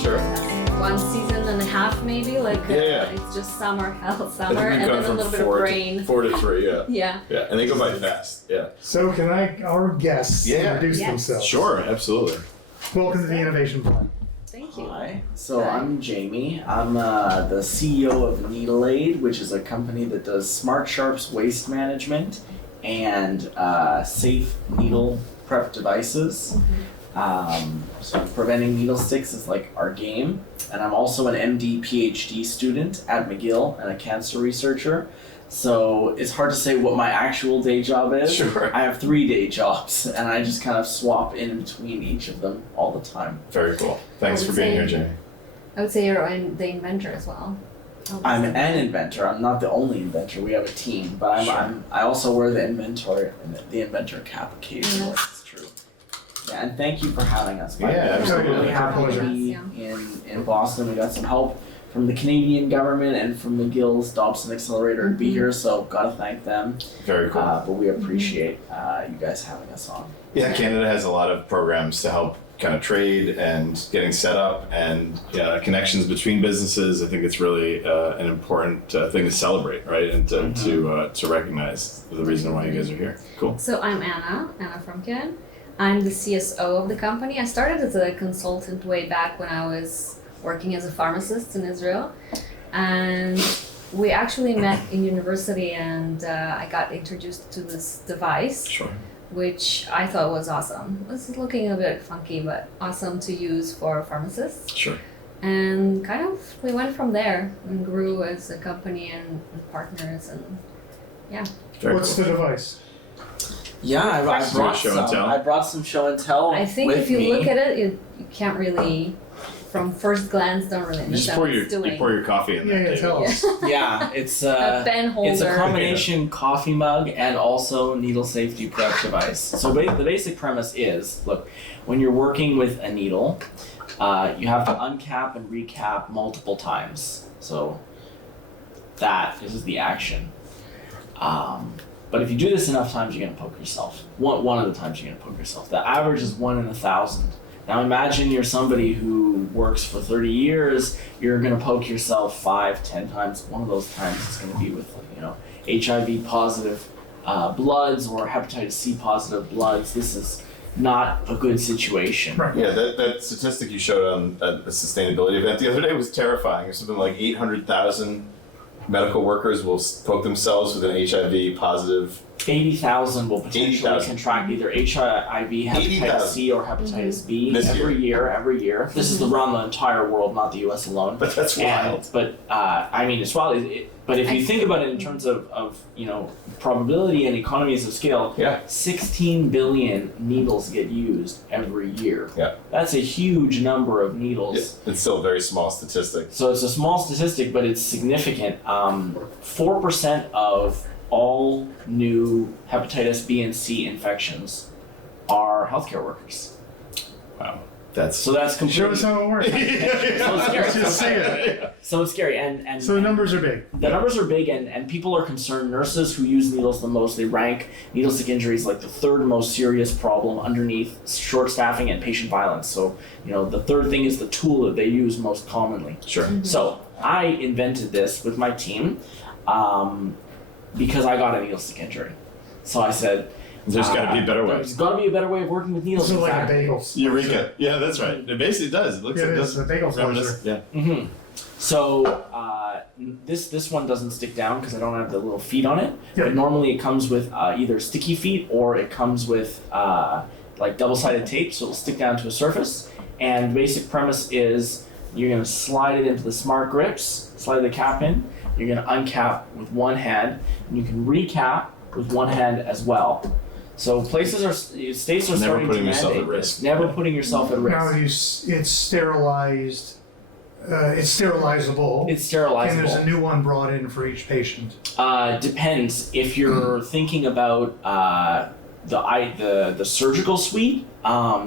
Sure. One season and a half maybe, it's just summer, summer, and then a little bit of rain. 4 to 3, yeah. Yeah. Yeah, and they go by fast, yeah. So can our guests introduce themselves? Sure, absolutely. Welcome to the Innovation Plan. Thank you. Hi, so I'm Jamie. I'm the CEO of Needleaid, which is a company that does Smart Sharps waste management and safe needle prep devices. So preventing needle sticks is like our game. And I'm also an MD PhD student at McGill and a cancer researcher. So it's hard to say what my actual day job is. Sure. I have 3 day jobs and I just kind of swap in between each of them all the time. Very cool. Thanks for being here, Jamie. I would say you're the inventor as well. I'm an inventor. I'm not the only inventor. We have a team, but I also wear the inventor cap occasionally. It's true. Yeah, and thank you for having us. Yeah, absolutely. We're really happy to be in Boston. We got some help from the Canadian government and from McGill's Dobson Accelerator to be here, so gotta thank them. Very cool. But we appreciate you guys having us on. Yeah, Canada has a lot of programs to help kind of trade and getting set up and connections between businesses. I think it's really an important thing to celebrate, right? And to recognize the reason why you guys are here. Cool. So I'm Anna Frumkin. I'm the CSO of the company. I started as a consultant way back when I was working as a pharmacist in Israel. And we actually met in university and I got introduced to this device. Sure. Which I thought was awesome. It was looking a bit funky, but awesome to use for pharmacists. Sure. And kind of we went from there and grew as a company and partners and yeah. What's the device? Yeah, I brought some show and tell. I think if you look at it, you can't really, from first glance, don't really understand what it's doing. You pour your coffee in there. Tell us. Yeah, it's a pen holder. It's a combination coffee mug and also needle safety prep device. So the basic premise is, look, when you're working with a needle, you have to uncap and recap multiple times. So that is the action. But if you do this enough times, you're going to poke yourself. One of the times you're going to poke yourself. The average is 1 in 1,000. Now imagine you're somebody who works for 30 years, you're going to poke yourself 5, 10 times. One of those times is going to be with, HIV positive bloods or hepatitis C positive bloods. This is not a good situation. Right. Yeah, that statistic you showed on a sustainability event the other day was terrifying. It's something like 800,000 medical workers will poke themselves with an HIV positive. 80,000 will potentially contract either HIV, hepatitis C, or hepatitis B every year. This is around the entire world, not the US alone. But that's wild. It's wild. But if you think about it in terms of probability and economies of scale, 16 billion needles get used every year. Yeah. That's a huge number of needles. It's still a very small statistic. So it's a small statistic, but it's significant. 4% of all new hepatitis B and C infections are healthcare workers. Wow. That's completely. Show us how it works. So it's scary. Just say it. So it's scary, and so the numbers are big. The numbers are big, and people are concerned. Nurses who use needles the most, they rank needle stick injuries like the 3rd most serious problem underneath short staffing and patient violence. So the 3rd thing is the tool that they use most commonly. Sure. Mm-hmm. So I invented this with my team. Because I got a needle stick injury. So I said, there's got to be a better way. There's got to be a better way of working with needles. It's like a bagel. Eureka. Yeah, that's right. It basically does. It looks like it's a bagel closure. Yeah. Mm-hmm. So this one doesn't stick down because I don't have the little feet on it. Yeah. But normally it comes with either sticky feet or it comes with like double-sided tape, so it'll stick down to a surface. And the basic premise is you're going to slide it into the smart grips, slide the cap in. You're going to uncap with one hand, and you can recap with one hand as well. So states are starting to mandate this. Never putting yourself at risk. Now it's sterilized. It's sterilizable. It's sterilizable. And there's a new one brought in for each patient. Depends. If you're thinking about the surgical suite,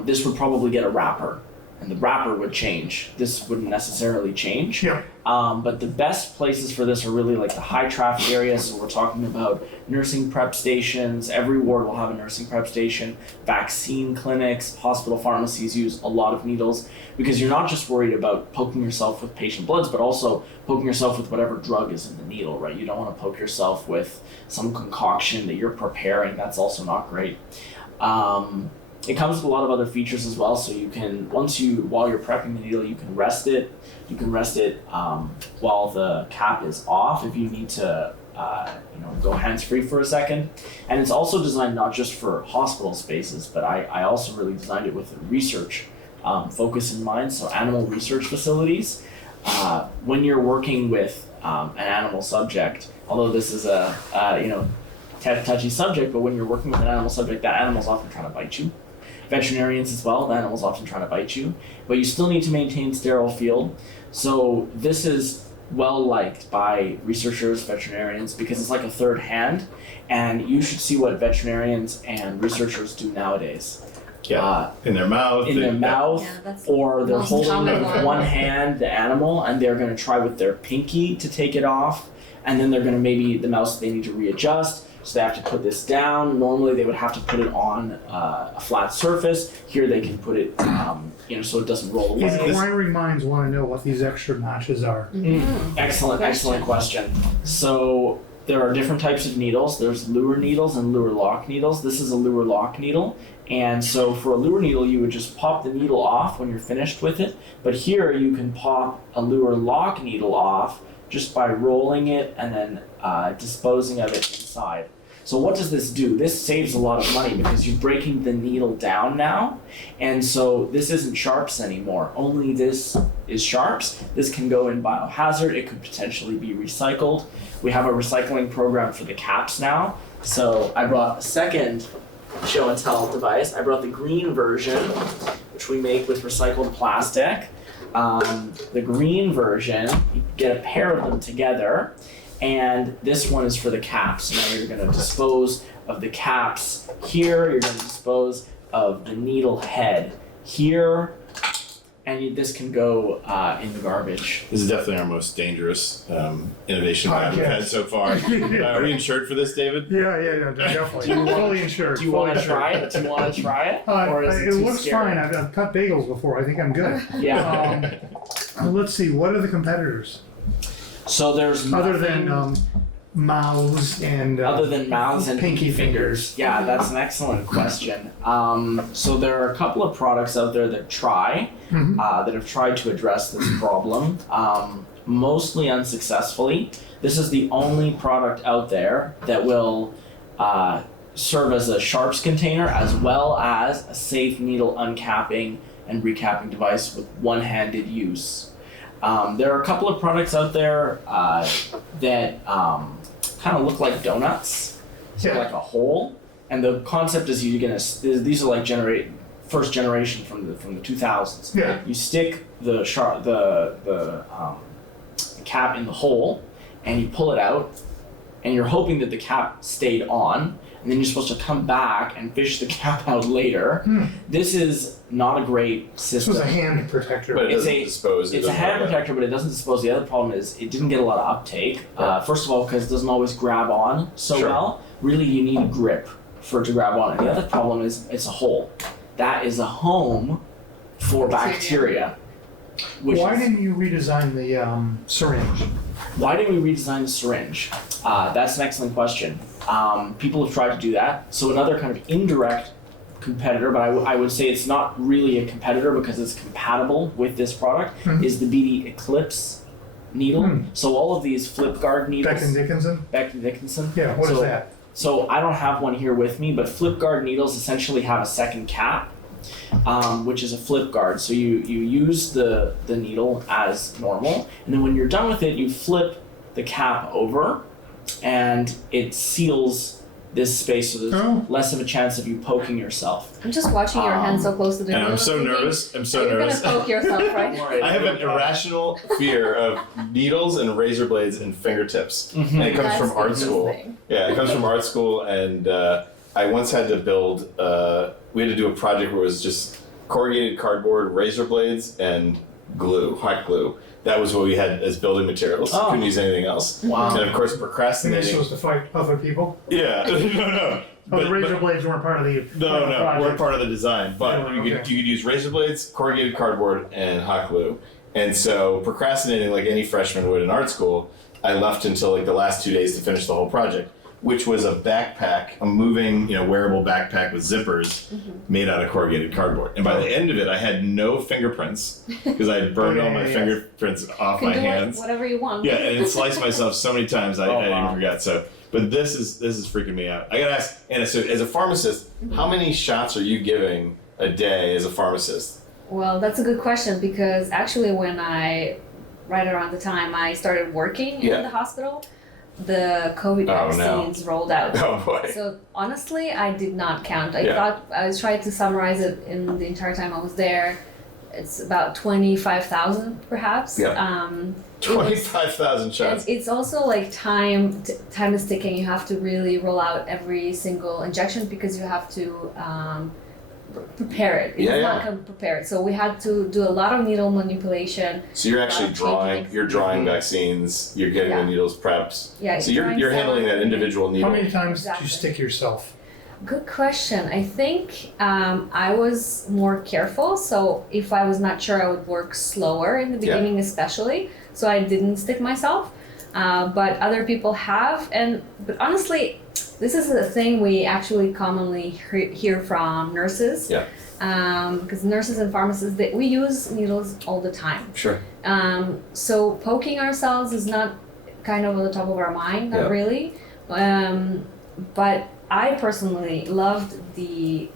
this would probably get a wrapper. and the wrapper would change. This wouldn't necessarily change. Yeah. But the best places for this are really like the high traffic areas. So we're talking about nursing prep stations. Every ward will have a nursing prep station. Vaccine clinics, hospital pharmacies use a lot of needles because you're not just worried about poking yourself with patient bloods, but also poking yourself with whatever drug is in the needle, right? You don't want to poke yourself with some concoction that you're preparing. That's also not great. It comes with a lot of other features as well. So you can, while you're prepping the needle, you can rest it. You can rest it while the cap is off if you need to, go hands-free for a second. And it's also designed not just for hospital spaces, but I also really designed it with a research focus in mind. So animal research facilities. When you're working with an animal subject, although this is a touchy subject, but when you're working with an animal subject, that animal's often trying to bite you. Veterinarians as well, the animal's often trying to bite you, but you still need to maintain sterile field. So this is well liked by researchers, veterinarians, because it's like a third hand, and you should see what veterinarians and researchers do nowadays. In their mouth. Or they're most holding common with one. one hand the animal, and they're going to try with their pinky to take it off, and then they're going to maybe the mouse they need to readjust. So they have to put this down. Normally they would have to put it on a flat surface. Here they can put it, so it doesn't roll away. Inquiring minds want to know what these extra notches are. Excellent question. So there are different types of needles. There's lure needles and lure lock needles. This is a lure lock needle. And so for a lure needle, you would just pop the needle off when you're finished with it. But here you can pop a lure lock needle off just by rolling it and then disposing of it inside. So what does this do? This saves a lot of money because you're breaking the needle down now. And so this isn't sharps anymore. Only this is sharps. This can go in biohazard. It could potentially be recycled. We have a recycling program for the caps now. So I brought a second show and tell device. I brought the green version, which we make with recycled plastic. The green version, you get a pair of them together, and this one is for the caps. Now you're going to dispose of the caps here, you're going to dispose of the needle head here, and this can go in the garbage. This is definitely our most dangerous innovation that we've had so far. Are we insured for this, David? Yeah, definitely. Fully insured. Do you want to try it? Or is it It too looks scary? fine. I've cut bagels before. I think I'm good. Yeah. Let's see. What are the competitors? So there's Other nothing- than mouths and pinky fingers. Yeah, that's an excellent question. So there are a couple of products out there that that have tried to address this problem, mostly unsuccessfully. This is the only product out there that will serve as a sharps container as well as a safe needle uncapping and recapping device with one-handed use. There are a couple of products out there that kind of look like donuts, so like a hole. And the concept is these are like first generation from the 2000s. Yeah. You stick the cap in the hole, and you pull it out, and you're hoping that the cap stayed on. And then you're supposed to come back and fish the cap out later. This is not a great system. This was a hand protector. But it doesn't dispose. It's a hand protector, but it doesn't dispose. The other problem is it didn't get a lot of uptake. First of all, because it doesn't always grab on so well. Really, you need a grip for it to grab on. And the other problem is it's a hole. That is a home for bacteria. Why didn't you redesign the syringe? Why did we redesign the syringe? That's an excellent question. People have tried to do that. So another kind of indirect competitor, but I would say it's not really a competitor because it's compatible with this product, is the BD Eclipse needle. So all of these flip guard needles. Becton Dickinson. Yeah, what is that? So I don't have one here with me, but flip guard needles essentially have a second cap, which is a flip guard. So you use the needle as normal, and then when you're done with it, you flip the cap over, and it seals this space so there's less of a chance of you poking yourself. I'm just watching your hand so close to the And needle. I'm so nervous. You're gonna poke yourself, right? I have an irrational fear of needles and razor blades and fingertips. And it comes from art school. Yeah, it comes from art school, and I once had to build, we had to do a project where it was just corrugated cardboard, razor blades, and glue, hot glue. That was what we had as building materials. Oh. Couldn't use anything else. Wow. And of course, And this procrastinating. was to fight other people? Yeah, no. Oh, the razor blades weren't part of the No, project. weren't part of the design. But Oh, you okay. could use razor blades, corrugated cardboard, and hot glue. And so, procrastinating like any freshman would in art school, I left until like the last 2 days to finish the whole project, which was a backpack, a moving, wearable backpack with zippers made out of corrugated cardboard. And by the end of it, I had no fingerprints because I had burned all my fingerprints off You my can do hands. whatever you want. Yeah, and it sliced myself so many times I wow. even forgot. So, but this is freaking me out. I gotta ask, Anna. So, as a pharmacist, how many shots are you giving a day as a pharmacist? Well, that's a good question because actually right around the time I started working in the hospital, the COVID vaccines rolled out. Oh boy. So honestly, I did not count. I tried to summarize it in the entire time I was there. It's about 25,000 perhaps. Yeah. 25,000 shots. It's also like time is ticking. You have to really roll out every single injection because you have to prepare it. It's not come prepared. So we had to do a lot of needle manipulation. So you're actually drawing. You're drawing vaccines. You're getting the needles prepped. Yeah. So you're handling that individual needle. How many times did you stick yourself? Good question. I think I was more careful. So if I was not sure, I would work slower in the beginning, especially. So I didn't stick myself. But other people have. But honestly, this is a thing we actually commonly hear from nurses. Yeah. Because nurses and pharmacists, we use needles all the time. Sure. So poking ourselves is not kind of on the top of our mind, not really. But I personally loved the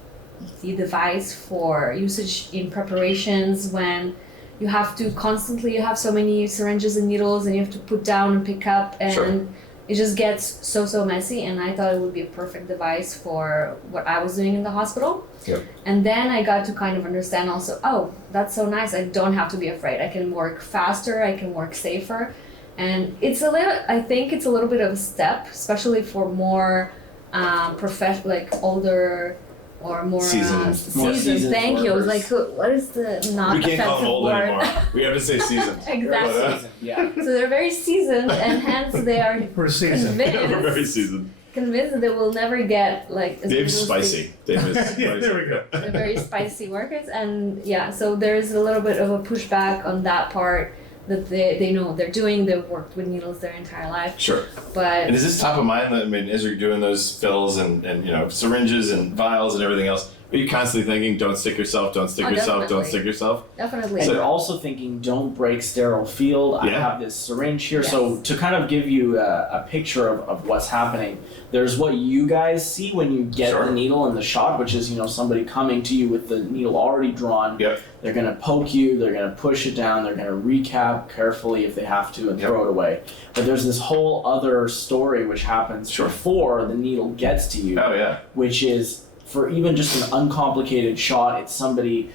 device for usage in preparations when you have so many syringes and needles and you have to put down and pick up and it just gets so messy, and I thought it would be a perfect device for what I was doing in the hospital. Yep. And then I got to kind of understand also, oh, that's so nice. I don't have to be afraid. I can work faster, I can work safer. And I think it's a little bit of a step, especially for more older or more seasoned. Seasoned. Thank you. I was like, what is the not we can't call them offensive old word? anymore. We have to say seasoned. Exactly. Yeah. So they're very seasoned, and hence they are We're seasoned. We're very seasoned. convinced that they will never get like. as Dave's good as spicy. Dave is spicy. Yeah, there we go. They're very spicy workers, and so there's a little bit of a pushback on that part. That they know what they're doing. They've worked with needles their entire life. Sure. But And is this top of mind? I mean, as you're doing those fills and syringes and vials and everything else, are you constantly thinking, "Don't stick yourself, don't stick yourself, don't definitely. stick yourself"? definitely. And you're also thinking, don't break sterile field. I Yeah. have this syringe here. Yes. So to kind of give you a picture of what's happening, there's what you guys see when you get Sure. the needle in the shot, which is, somebody coming to you with the needle already drawn. Yep. They're going to poke you, they're going to push it down, they're going to recap carefully if they have to and throw it away. But there's this whole other story which happens before the needle gets to you, Oh yeah. which is for even just an uncomplicated shot, it's somebody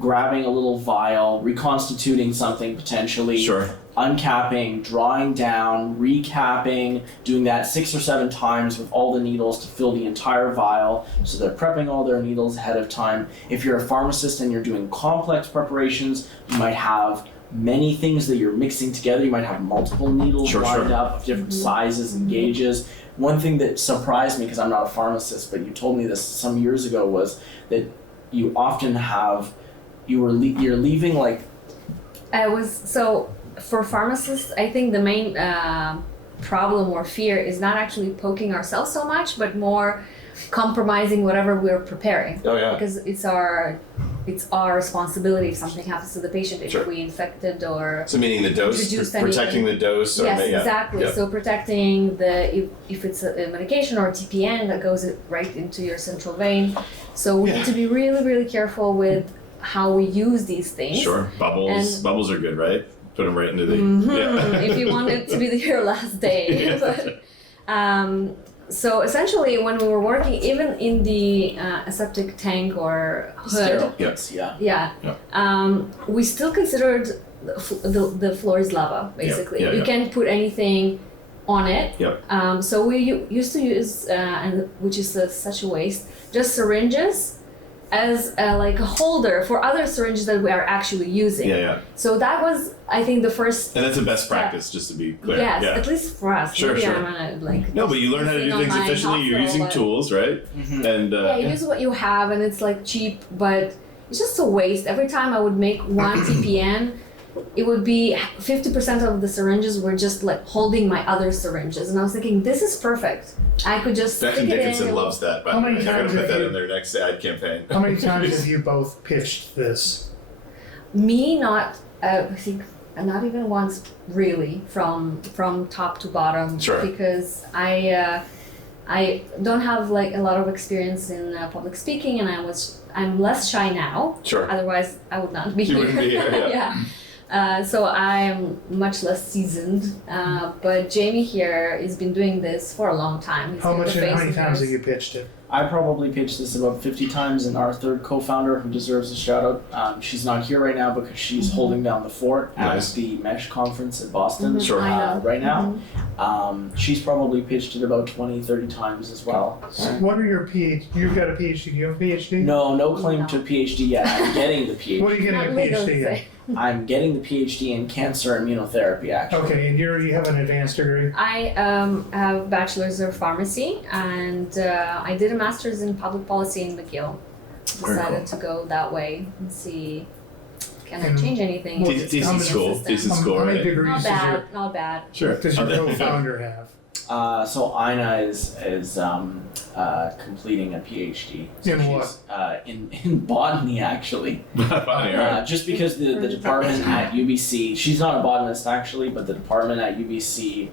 grabbing a little vial, reconstituting something potentially, Sure. uncapping, drawing down, recapping, doing that 6 or 7 times with all the needles to fill the entire vial. So they're prepping all their needles ahead of time. If you're a pharmacist and you're doing complex preparations, you might have many things that you're mixing together. You might have multiple needles lined up of different sizes and gauges. One thing that surprised me, because I'm not a pharmacist, but you told me this some years ago, was that you often have, you're leaving like... For pharmacists, I think the main problem or fear is not actually poking ourselves so much, but more compromising whatever we're preparing. Oh yeah. Because it's our responsibility if something happens to the patient, if we infected or So meaning the dose, introduced protecting the dose. Or yes, exactly. Yeah. So protecting if it's a medication or a TPN that goes right into your central vein. So we need to be really, really careful with how we use these things. Sure. Bubbles. Bubbles are good, right? Put them right into the. If you want it to be your last day. But, so essentially, when we were working, even in the aseptic tank or hood, sterile. we still considered the floor is lava, basically. You can't put anything on it. So we used to use, which is such a waste, just syringes as like a holder for other syringes that we are actually using. Yeah. So that was, I think, the first. And that's a best practice, just to be clear. Yes, Yeah. at least for us. Sure, Maybe sure. I'm gonna like. No, but you learn how to do on things my efficiently. You're using hospital, tools, right? And yeah, you use what you have, and it's like cheap, but it's just a waste. Every time I would make one TPN, it would be 50% of the syringes were just like holding my other syringes, and I was thinking, this is perfect. I could just Beckham stick it Dickinson in. loves that. By How the way, many they're gonna times put have that you- in their next ad campaign. How many times have you both pitched this? Me, not I think not even once really from top to bottom. Sure. Because I don't have like a lot of experience in public speaking, and I'm less shy now. Sure. Otherwise, I would not be You here. wouldn't be here, yeah. So I'm much less seasoned, but Jamie here has been doing this for a long time. He's How been much the and how face many of times ours. have you pitched it? I probably pitched this about 50 times, and our third co-founder, who deserves a shout out, she's not here right now because she's holding down the fort at Nice. the MESH conference in Boston Mhm, Sure. I know. right now. Mhm. She's probably pitched it about 20, 30 times as well. What are your PhD? You've got a PhD. Do you have a PhD? No claim No. to a PhD yet. I'm getting the PhD. What are you getting Not a legal to PhD in? say. I'm getting the PhD in cancer immunotherapy, actually. Okay, and you have an advanced degree. I have bachelor's of pharmacy, and I did a master's in public policy in McGill. Very Decided to go that way and see, can I And change anything? what- in the Decent justice school, system? decent school, How many right? degrees Not does your, bad, not bad. Sure. does your co-founder have? So Ina is completing a PhD. So In what? she's, in botany, actually. Funny, right? Just because the department at UBC, she's not a botanist actually, but the department at UBC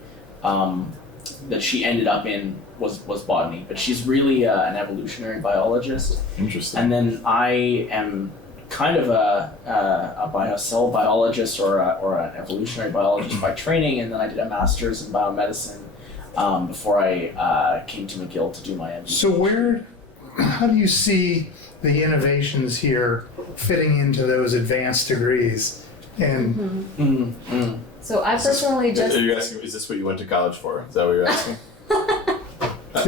that she ended up in was botany. But she's really an evolutionary biologist. Interesting. And then I am kind of a cell biologist or an evolutionary biologist by training, and then I did a master's in biomedicine before I came to McGill to do my MD. So how do you see the innovations here fitting into those advanced degrees? And So I personally just Are you asking? Is this what you went to college for? Is that what you're asking?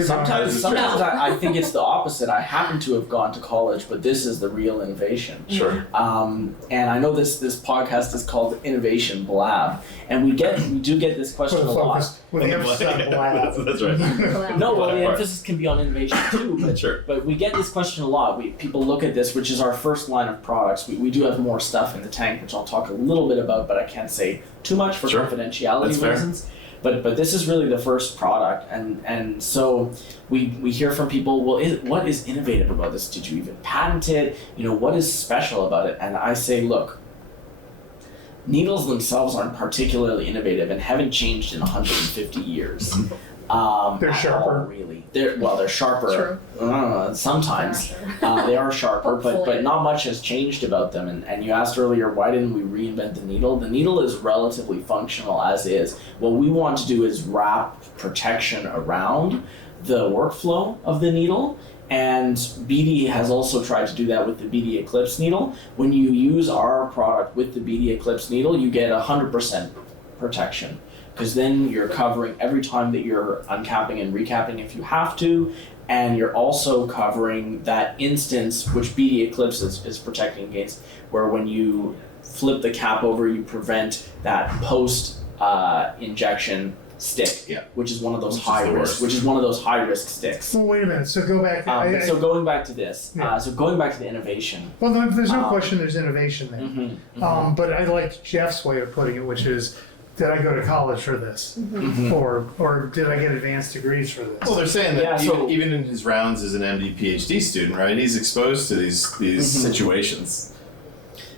Sometimes No. I think it's the opposite. I happen to have gone to college, but this is the real innovation. Sure. And I know this podcast is called Innovation Blab, and we do get this question a lot. with the emphasis on That's lab. right. No, well, the Blab. emphasis can be on innovation too, but Sure. But we get this question a lot. People look at this, which is our first line of products. We do have more stuff in the tank, which I'll talk a little bit about, but I can't say too much for Sure. confidentiality That's fair. reasons. But this is really the first product, and so we hear from people, well, what is innovative about this? Did you even patent it? What is special about it? And I say, look, needles themselves aren't particularly innovative and haven't changed in 150 years. They're at sharper. all, really. They're sharper. Sometimes Yeah, they are sharper, but Hopefully. not much has changed about them. And you asked earlier, why didn't we reinvent the needle? The needle is relatively functional as is. What we want to do is wrap protection around the workflow of the needle. And BD has also tried to do that with the BD Eclipse needle. When you use our product with the BD Eclipse needle, you get 100% protection. Because then you're covering every time that you're uncapping and recapping if you have to, and you're also covering that instance which BD Eclipse is protecting against, where when you flip the cap over, you prevent that post injection stick, Yeah. which is one of those Which is the worst. high risk sticks. Well, wait a minute. So go back. So going back to this, Yeah. so going back to the innovation. well, no, there's no um, question there's innovation there. But I like Jeff's way of putting it, which is, did I go to college for this, or did I get advanced degrees for this? Well, they're saying that Yeah, so- even in his rounds as an MD PhD student, right? He's exposed to these situations.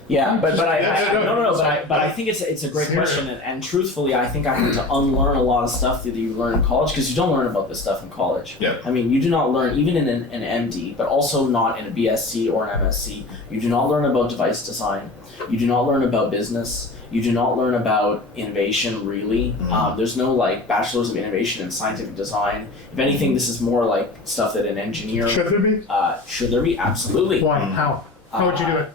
Yeah, but I No, but I think it's a great Zero. question, and truthfully, I think I had to unlearn a lot of stuff that you learn in college, because you don't learn about this stuff in college. Yeah. I mean, you do not learn, even in an MD, but also not in a BSc or an MSc, you do not learn about device design, you do not learn about business, you do not learn about innovation, really. There's no bachelor's of innovation in scientific design. If anything, this is more like stuff that an engineer Should there be? should there be? Absolutely. Why? How? How would you do it?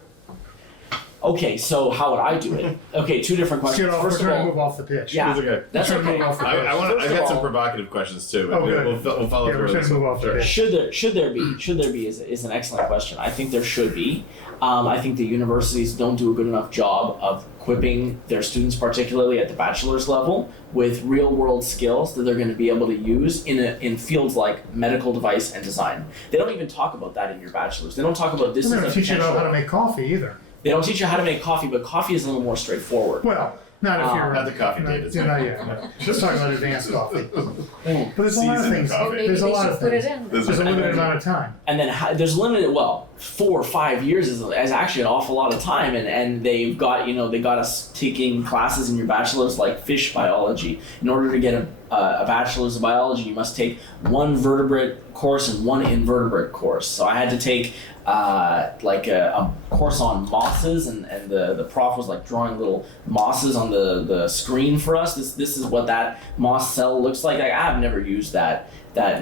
Okay, so how would I do it? Okay, two different Let's questions. get off, we're First of trying to all, move off the pitch. yeah, It's okay. that's We're trying to okay. move off the pitch. I've First got of some all- provocative questions too, but Oh, good. we'll follow Yeah, through we're trying with to move off the pitch. Should there be is an excellent question. I think there should be. I think the universities don't do a good enough job of equipping their students, particularly at the bachelor's level, with real world skills that they're going to be able to use in fields like medical device and design. They don't even talk about that in your bachelor's. They don't talk about this They as a don't teach you potential. about how to make coffee either. They don't teach you how to make coffee, but coffee is a little more straightforward. Well, not if you're Not the coffee not, date, it's not yet. No. Just talking about advanced coffee. But there's a lot of Seasoned things. coffee. Maybe There's a they lot should of put things. it in. There's There's a And limited then- amount of time. And then there's limited, 4 or 5 years is actually an awful lot of time, and they've got, they got us taking classes in your bachelor's like fish biology. In order to get a bachelor's of biology, you must take one vertebrate course and one invertebrate course. So I had to take like a course on mosses, and the prof was like drawing little mosses on the screen for us. This is what that moss cell looks like. I've never used that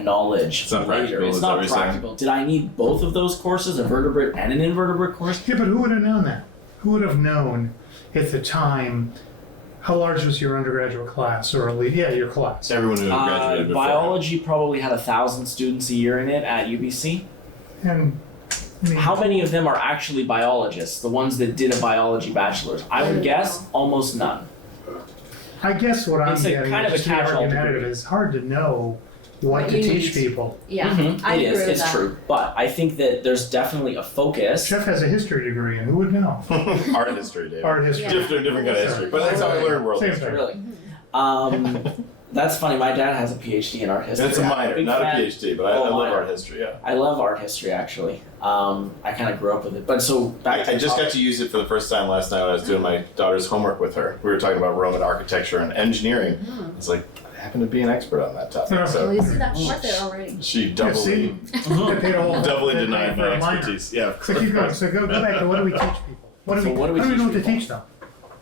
knowledge It's not later. practical, It's is that not what you're saying? practical. Did I need both of those courses, a vertebrate and an invertebrate course? Yeah, but who would have known that? Who would have known at the time? How large was your undergraduate class, or at least, your class? Everyone who graduated before. Biology probably had 1,000 students a year in it at UBC. And I mean, How many of them are actually biologists, the ones that did a biology bachelor's? I would guess almost none. I guess what I'm It's a getting kind of a just to be catch-all argumentative degree. is hard to know what What to you teach need. people. Yeah, Mhm, I it agree is. with It's that. true, but I think that there's definitely a focus. Chef has a history degree, and who would know? Art history, David. Art history. Yeah. Different kind of history, but that's how I learned world Same history. thing. Really. That's funny. My dad has a PhD in art history. And it's a I'm minor, big not fan. a PhD, but I Oh, love minor. art history. Yeah. I love art history actually. I kind of grew up with it, but so back to I the just got topic. to use it for the first time last night when I was doing my daughter's homework with her. We were talking about Roman architecture and engineering. It's like, I happen to be an expert on that topic. Yeah. Well, So isn't that worth it already? she Yeah, doubly, see? They paid a whole doubly they paid denied for my a minor. expertise. Yeah, of So keep going. So go back to what do we teach people? What do So we, what do we how do we know teach what to people? teach them?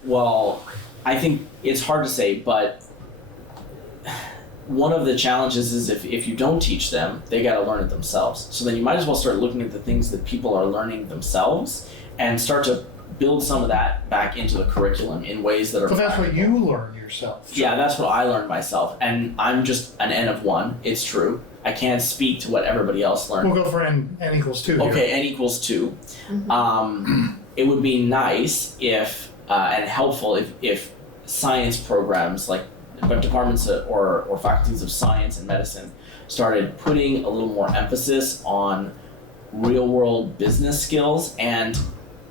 Well, I think it's hard to say, but one of the challenges is if you don't teach them, they got to learn it themselves. So then you might as well start looking at the things that people are learning themselves and start to build some of that back into the curriculum in ways that are So that's what practical. you learn yourself. Yeah, that's what I learned myself, and I'm just an N of one. It's true. I can't speak to what everybody else learned. We'll go for n equals 2 here. Okay, n equals 2. It would be nice if and helpful if science programs like departments or faculties of science and medicine started putting a little more emphasis on real world business skills and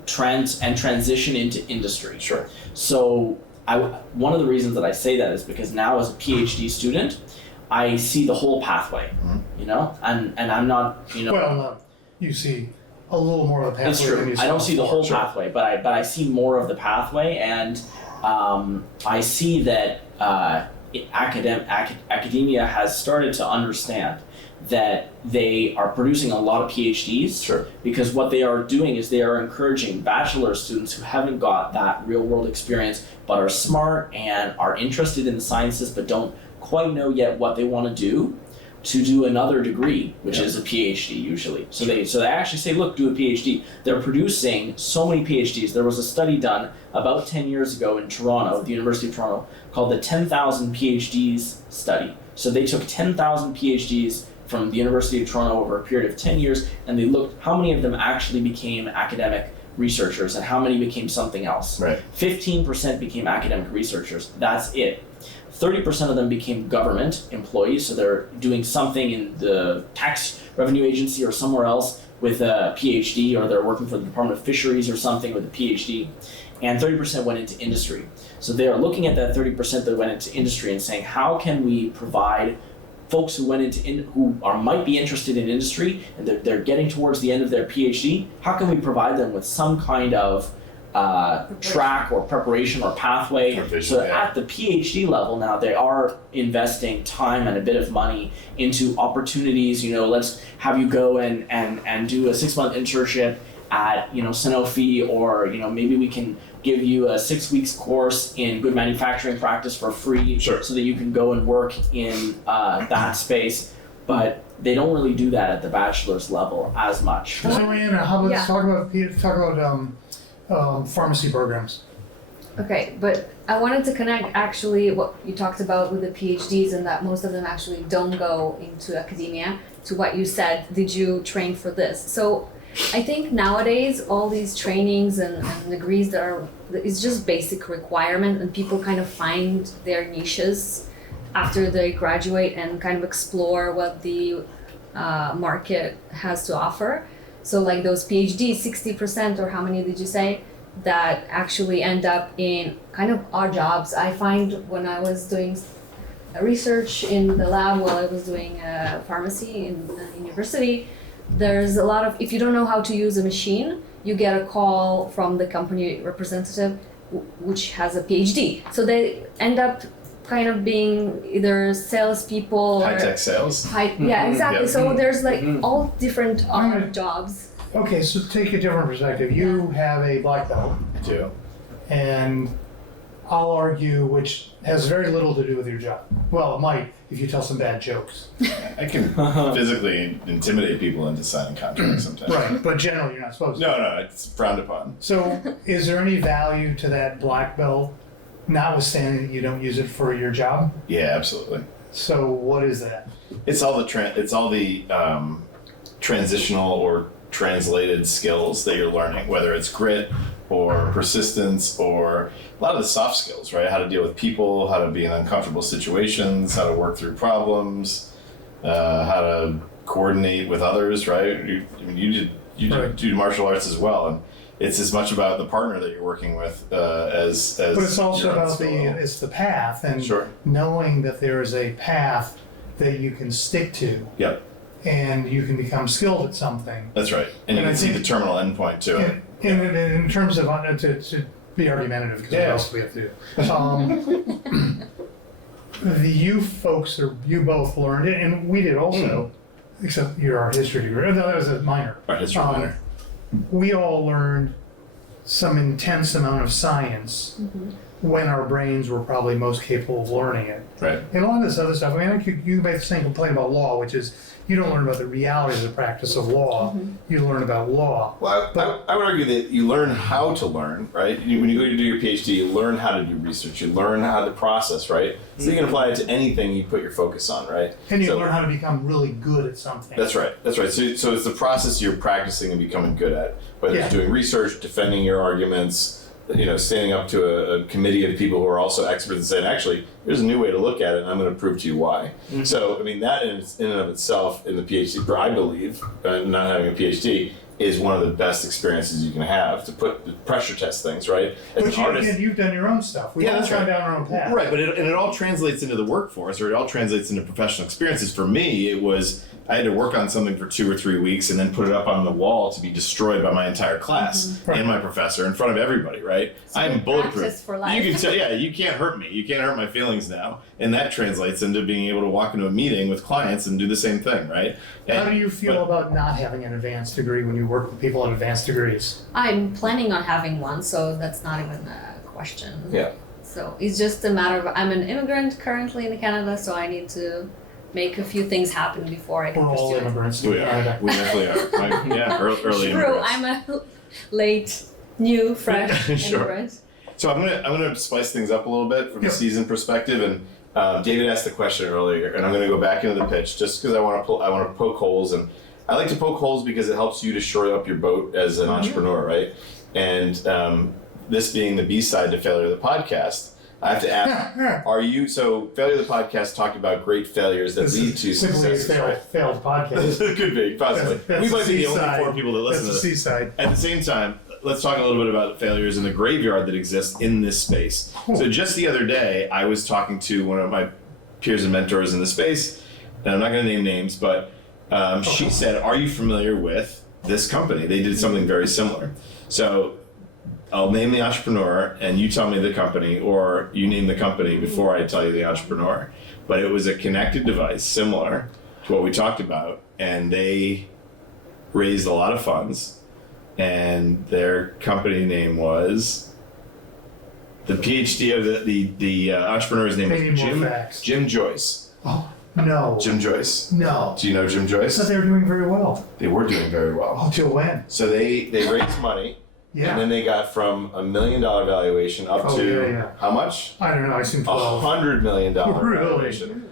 transition into industry. Sure. So one of the reasons that I say that is because now as a PhD student, I see the whole pathway, and I'm not, Well, no, you see a little more of the pathway it's than true. you saw I don't see the before. whole pathway, but I see more of the pathway, and I see that academia has started to understand that they are producing a lot of PhDs. Sure. Because what they are doing is they are encouraging bachelor students who haven't got that real world experience but are smart and are interested in the sciences but don't quite know yet what they want to do another degree, which is a PhD usually. So they actually say, look, do a PhD. They're producing so many PhDs. There was a study done about 10 years ago in Toronto, the University of Toronto, called the 10,000 PhDs study. So they took 10,000 PhDs from the University of Toronto over a period of 10 years, and they looked how many of them actually became academic researchers and how many became something else. Right. 15% became academic researchers. That's it. 30% of them became government employees, so they're doing something in the tax revenue agency or somewhere else with a PhD, or they're working for the Department of Fisheries or something with a PhD, and 30% went into industry. So they are looking at that 30% that went into industry and saying, how can we provide folks who went into might be interested in industry and they're getting towards the end of their PhD, how can we provide them with some kind of track or preparation or pathway, so that at the PhD level now they are investing time and a bit of money into opportunities. Let's have you go and do a 6-month internship at Sanofi, or maybe we can give you a 6 weeks course in good manufacturing practice for free, Sure. so that you can go and work in that space. But they don't really do that at the bachelor's level as much. So Rhianna, how about Yeah. talk about pharmacy programs. Okay, but I wanted to connect actually what you talked about with the PhDs and that most of them actually don't go into academia to what you said. Did you train for this? So I think nowadays all these trainings and degrees it's just basic requirement, and people kind of find their niches after they graduate and kind of explore what the market has to offer. So like those PhDs, 60% or how many did you say, that actually end up in kind of odd jobs. I find when I was doing research in the lab while I was doing pharmacy in university, there's a lot of, if you don't know how to use a machine, you get a call from the company representative which has a PhD. So they end up kind of being either salespeople or high-tech sales. Yeah, exactly. Yep. So there's like all different odd jobs. Okay, so take a different perspective. You have a black belt, I do. and I'll argue, which has very little to do with your job. Well, it might if you tell some bad jokes. I can physically intimidate people into signing contracts sometimes. Right, but generally you're not supposed to. No, it's frowned upon. So is there any value to that black belt, notwithstanding that you don't use it for your job? Yeah, absolutely. So what is that? It's all the transitional or translated skills that you're learning, whether it's grit or persistence or a lot of the soft skills, right? How to deal with people, how to be in uncomfortable situations, how to work through problems, how to coordinate with others, right? You do martial arts as well, and it's as much about the partner that you're working with as. But it's also your own about skill. it's the path and Sure. knowing that there is a path that you can stick to. Yep, And you can become skilled at something. that's right, and you And I can see think- the terminal endpoint to it. In terms of to be argumentative, because what Yeah. else do we have to do? You folks, or you both learned it, and we did also, except you're our history degree. No, that was a minor. Right, history minor. We all learned some intense amount of science when our brains were probably most capable of learning it. Right. And a lot of this other stuff, I mean, you make the same complaint about law, which is you don't learn about the realities of the practice of law, you learn about law. Well, I would argue that you learn how to learn, right? When you go to do your PhD, you learn how to do research, you learn how to process, right? So you can apply it to anything you put your focus on, right? And you So- learn how to become really good at something. That's right. So it's the process you're practicing and becoming good at, whether it's Yeah. doing research, defending your arguments, standing up to a committee of people who are also experts and saying, actually, there's a new way to look at it, and I'm going to prove to you why. So, I mean, that in and of itself, in the PhD, I believe, not having a PhD, is one of the best experiences you can have to pressure test things, right? As But an artist, you've done your own stuff. We've Yeah, all that's gone right. down our own path. right? But it all translates into the workforce, or it all translates into professional experiences. For me, it was I had to work on something for 2 or 3 weeks and then put it up on the wall to be destroyed by my entire class Right. and my professor in front of everybody, right? I'm good bulletproof. practice for life. You can tell, you can't hurt me. You can't hurt my feelings now, and that translates into being able to walk into a meeting with clients and do the same thing, right? How And- do you feel about not having an advanced degree when you work with people at advanced degrees? I'm planning on having one, so that's not even a question. Yeah. So it's just a matter of, I'm an immigrant currently in Canada, so I need to make a few things happen before I can We're all pursue it. immigrants. We are. We definitely are. Early True, immigrants. I'm a late, new, fresh Sure. immigrant. So I'm gonna spice things up a little bit from a Yep. season perspective, and David asked the question earlier, and I'm gonna go back into the pitch just because I want to poke holes, and I like to poke holes because it helps you to shore up your boat as an entrepreneur, right? And this being the B side to failure of the podcast, I have to ask: failure of the podcast talked about great failures that lead to simply a successes, right? failed podcast. It could be possibly. That's We might be the only seaside. 4 people that listen That's to the this. seaside. At the same time, let's talk a little bit about failures in the graveyard that exists in this space. So just the other day, I was talking to one of my peers and mentors in the space, and I'm not going to name names, but she said, "Are you familiar with this company? They did something very similar." So I'll name the entrepreneur, and you tell me the company, or you name the company before I tell you the entrepreneur. But it was a connected device similar to what we talked about, and they raised a lot of funds, and their company name was the PhD of the entrepreneur's name Maybe was more facts. Jim Joyce. Oh, no. Jim Joyce. No. Do you know Jim I Joyce? thought they were doing very well. They were doing very well. Oh, till when? So they raised money. Yeah. And then they got from $1 million valuation up to how much? I don't know. I assume 12. $100 million Really? valuation.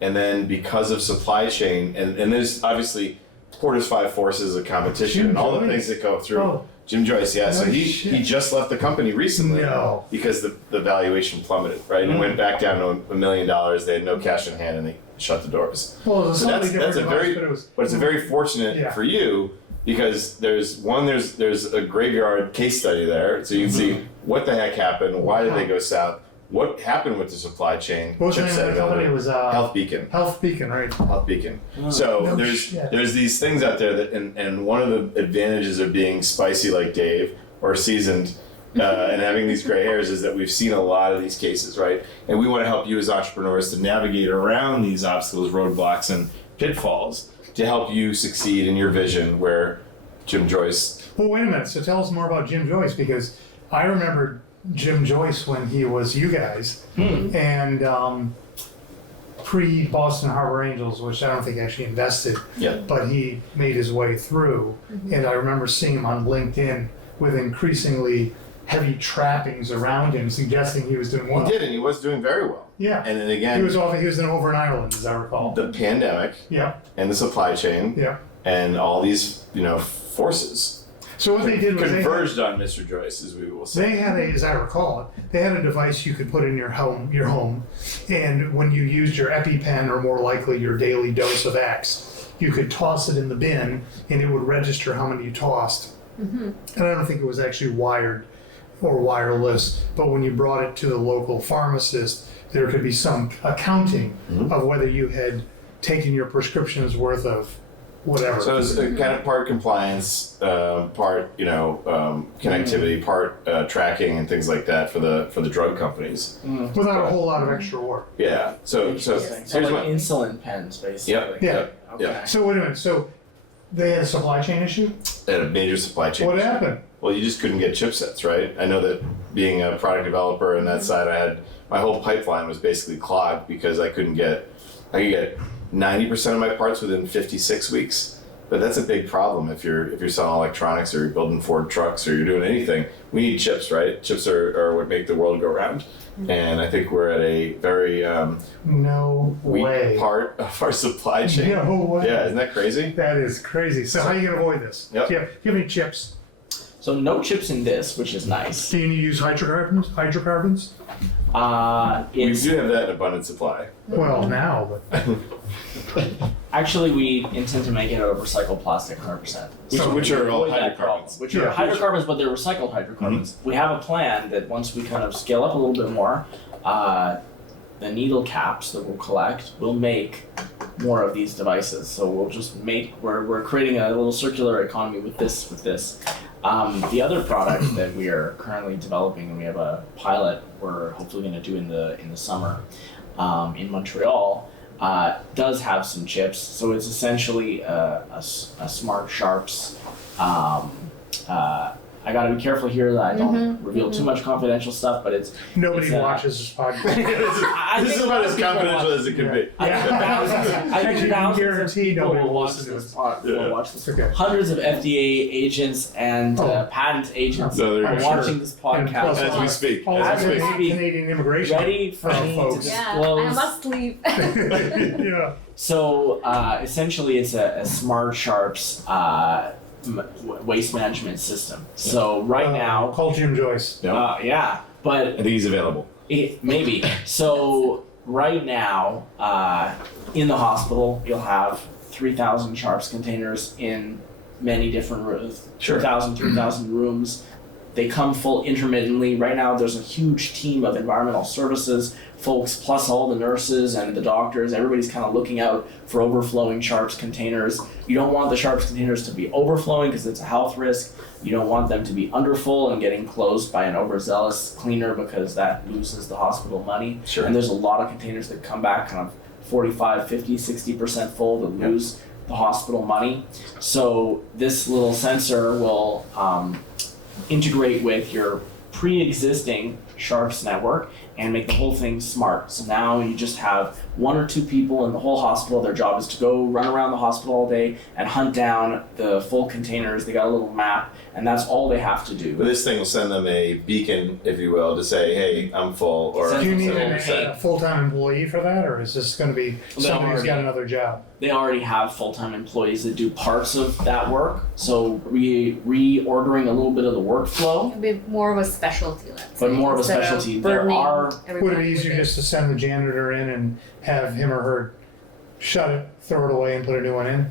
And then because of supply chain, and there's obviously Porter's Five Forces of competition Jim and all the Joyce? things that go through. Oh. Jim Joyce, yeah. So No he shit. just left the company recently No. because the valuation plummeted, right? And went back down to $1 million. They had no cash in hand and they shut the doors. Well, it was a So slightly that's a different very, device, but it's a very fortunate Yeah. for you because there's a graveyard case study there, so you can see what the heck happened, why did they go south, what happened with the supply chain. What was the name of the company? It was Health Beacon. Health Beacon, right? Health Beacon. So No there's shit. these things out there that and one of the advantages of being spicy like Dave or seasoned and having these gray hairs is that we've seen a lot of these cases, right? And we want to help you as entrepreneurs to navigate around these obstacles, roadblocks, and pitfalls to help you succeed in your vision where Jim Joyce. Well, wait a minute. So tell us more about Jim Joyce, because I remember Jim Joyce when he was you guys and pre-Boston Harbor Angels, which I don't think actually invested, but he made his way through. And I remember seeing him on LinkedIn with increasingly heavy trappings around him, suggesting he was doing well. He did, and he was doing very well. Yeah. And then He again, was over in Ireland, as I recall. the pandemic Yeah. and the supply chain Yeah. and all these, forces So what they did was converged on Mr. Joyce, as we will say. they had as I recall it, they had a device you could put in your home, and when you used your EpiPen or more likely your daily dose of X, you could toss it in the bin and it would register how many you tossed. And I don't think it was actually wired or wireless, but when you brought it to the local pharmacist, there could be some accounting of whether you had taken your prescription's worth of whatever. So it's kind of part compliance, part connectivity, part tracking and things like that for the drug companies. Without a whole lot of extra work. Yeah. So Interesting. So here's like what. insulin pens, basically. Yeah. Okay. So wait a minute. So they had a supply chain issue? They had a major supply chain. What issue. happened? Well, you just couldn't get chipsets, right? I know that being a product developer on that side, I had my whole pipeline was basically clogged because I could get 90% of my parts within 56 weeks. But that's a big problem if you're selling electronics or you're building Ford trucks or you're doing anything. We need chips, right? Chips are what make the world go round. And I think we're at a very No weak way. part of our supply chain. No way. Yeah, isn't that crazy? That is crazy. So how are you going to avoid this? Yep. Do you have any chips? So no chips in this, which is nice. Do you use hydrocarbons? We It's do have that in abundant supply. Well, now, but actually we intend to make it out of recycled plastic 100%. Which are all Avoid that problem, hydrocarbons. which Yeah. are hydrocarbons, but they're recycled hydrocarbons. We have a plan that once we kind of scale up a little bit more, the needle caps that we'll collect will make more of these devices. So we'll just we're creating a little circular economy with this. The other product that we are currently developing, and we have a pilot we're hopefully going to do in the summer in Montreal, does have some chips. So it's essentially a Smart Sharps. I got to be careful here that I don't reveal too much confidential stuff, but nobody it's, watches this podcast. I This think is a lot about of as people confidential watch- as it can be. I think thousands Actually, of guarantee people nobody will will watch listen to this this. will watch this. Okay. Hundreds of FDA agents and Oh. patent agents No, they're are good. watching this And podcast. plus As we speak. All As the we speak. Canadian immigration. Ready for me to folks. Yeah, disclose. I must leave. Yeah. So essentially, it's a Smart Sharps waste management system. So right now, Call Jim Joyce. Yeah. yeah, but I think he's available. maybe. So right now, in the hospital, you'll have 3,000 Sharps containers in many different rooms. Sure. 2,000, 3,000 rooms. They come full intermittently. Right now, there's a huge team of environmental services folks, plus all the nurses and the doctors. Everybody's kind of looking out for overflowing Sharps containers. You don't want the Sharps containers to be overflowing because it's a health risk. You don't want them to be underfull and getting closed by an overzealous cleaner because that loses the hospital money. Sure. And there's a lot of containers that come back kind of 45, 50, 60% full that lose the hospital money. So this little sensor will integrate with your pre-existing Sharps network and make the whole thing smart. So now you just have 1 or 2 people in the whole hospital. Their job is to go run around the hospital all day and hunt down the full containers. They got a little map, and that's all they have to do. But this thing will send them a beacon, if you will, to say, "Hey, I'm full." Or Do you need Hey. a full-time employee for that, or is this going to be somebody who's got another job? They already have full-time employees that do parts of that work. So reordering a little bit of the workflow. It'd be more of a specialty, let's say. But more of a instead specialty. There burdening are- Would it everybody be easier with just to send the janitor in and have him or her shut it, throw it away, and put a new one in?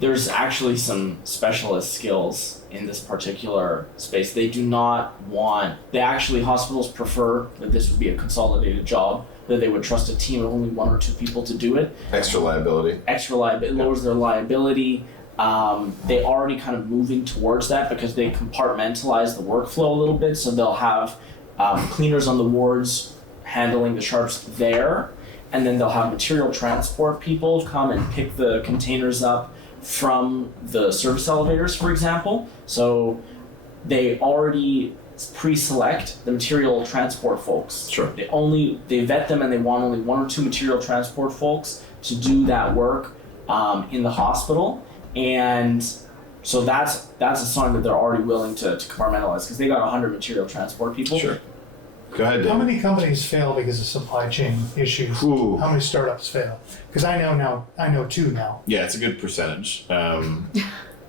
There's actually some specialist skills in this particular space. They do not want, hospitals prefer that this would be a consolidated job, that they would trust a team of only 1 or 2 people to do it. extra liability. It lowers their liability. They already kind of moving towards that because they compartmentalize the workflow a little bit. So they'll have cleaners on the wards handling the sharps there, and then they'll have material transport people come and pick the containers up from the service elevators, for example. So they already pre-select the material transport folks. Sure. They vet them, and they want only 1 or 2 material transport folks to do that work in the hospital. And so that's a sign that they're already willing to compartmentalize, because they got 100 material transport people. Sure. Go ahead, How Dave. many companies fail because of supply chain issues? Ooh. How many startups fail? Because I know 2 now. Yeah, it's a good percentage.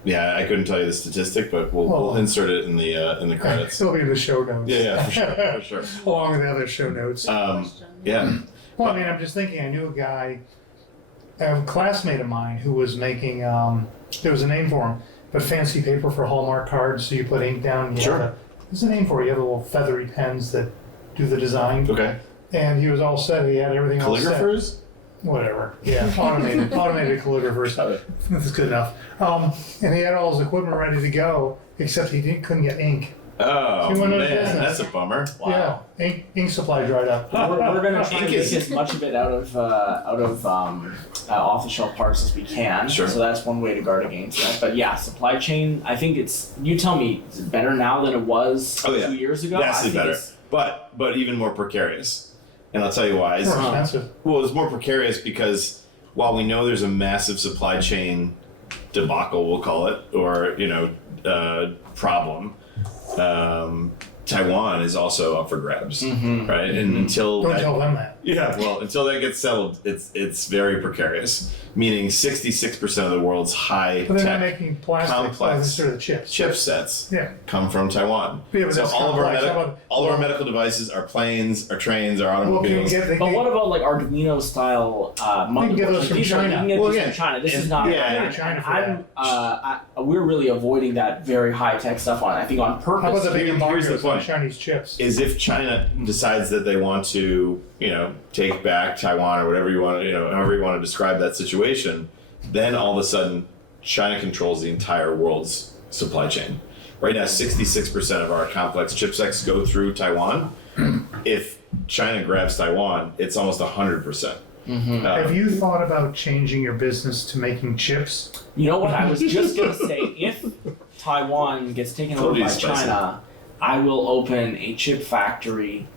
Yeah, I couldn't tell you the statistic, but we'll Well- insert it in the credits. It'll be in the show notes. Yeah, for sure, for sure. Along with the other show notes. question. Yeah. Well, I mean, I'm just thinking, I knew a guy, a classmate of mine, who was making, there was a name for him, but fancy paper for Hallmark cards, so you put ink down. Sure. There's a name for it. You have the little feathery pens that do the design. Okay. And he was all set. He had everything all set. Calligraphers? Whatever. Yeah, automated calligraphers. That's good enough. And he had all his equipment ready to go, except couldn't get ink. Oh, He went out of man, business. that's a bummer. Yeah, ink supply dried up. We're gonna try to Ink get is- as much of it out of off-the-shelf parts as we can. Sure. So that's one way to guard against that. But yeah, supply chain. I think it's. You tell me, is it better now than it was Oh, yeah. 2 years ago? Vastly I think better. it's- But even more precarious. And I'll tell you why. More expensive. Well, it's more precarious because while we know there's a massive supply chain debacle, we'll call it, or problem, Taiwan is also up for grabs, right? And until Don't tell them that. until that gets settled, it's very precarious. Meaning 66% of the world's high But they're not tech making plastic, complex instead of the chips. chipsets Yeah. come from Taiwan. Yeah, but So that's all of our complex. How about- all of our medical devices, our planes, our trains, our Well, can you automobiles. get But what about like Arduino style can get those from You China. can get Well, these yeah. from China. This And- is not. yeah, and China for we're really avoiding that very high tech stuff on. I think on purpose. How about the big Here's the embargoes on point. Chinese chips? Is if China decides that they want to, take back Taiwan or whatever you want to, however you want to describe that situation, then all of a sudden China controls the entire world's supply chain. Right now, 66% of our complex chipsets go through Taiwan. If China grabs Taiwan, it's almost 100%. Have you thought about changing your business to making chips? You know what? I was just gonna say, if Taiwan gets taken over Totally by spicy. China, I will open a chip factory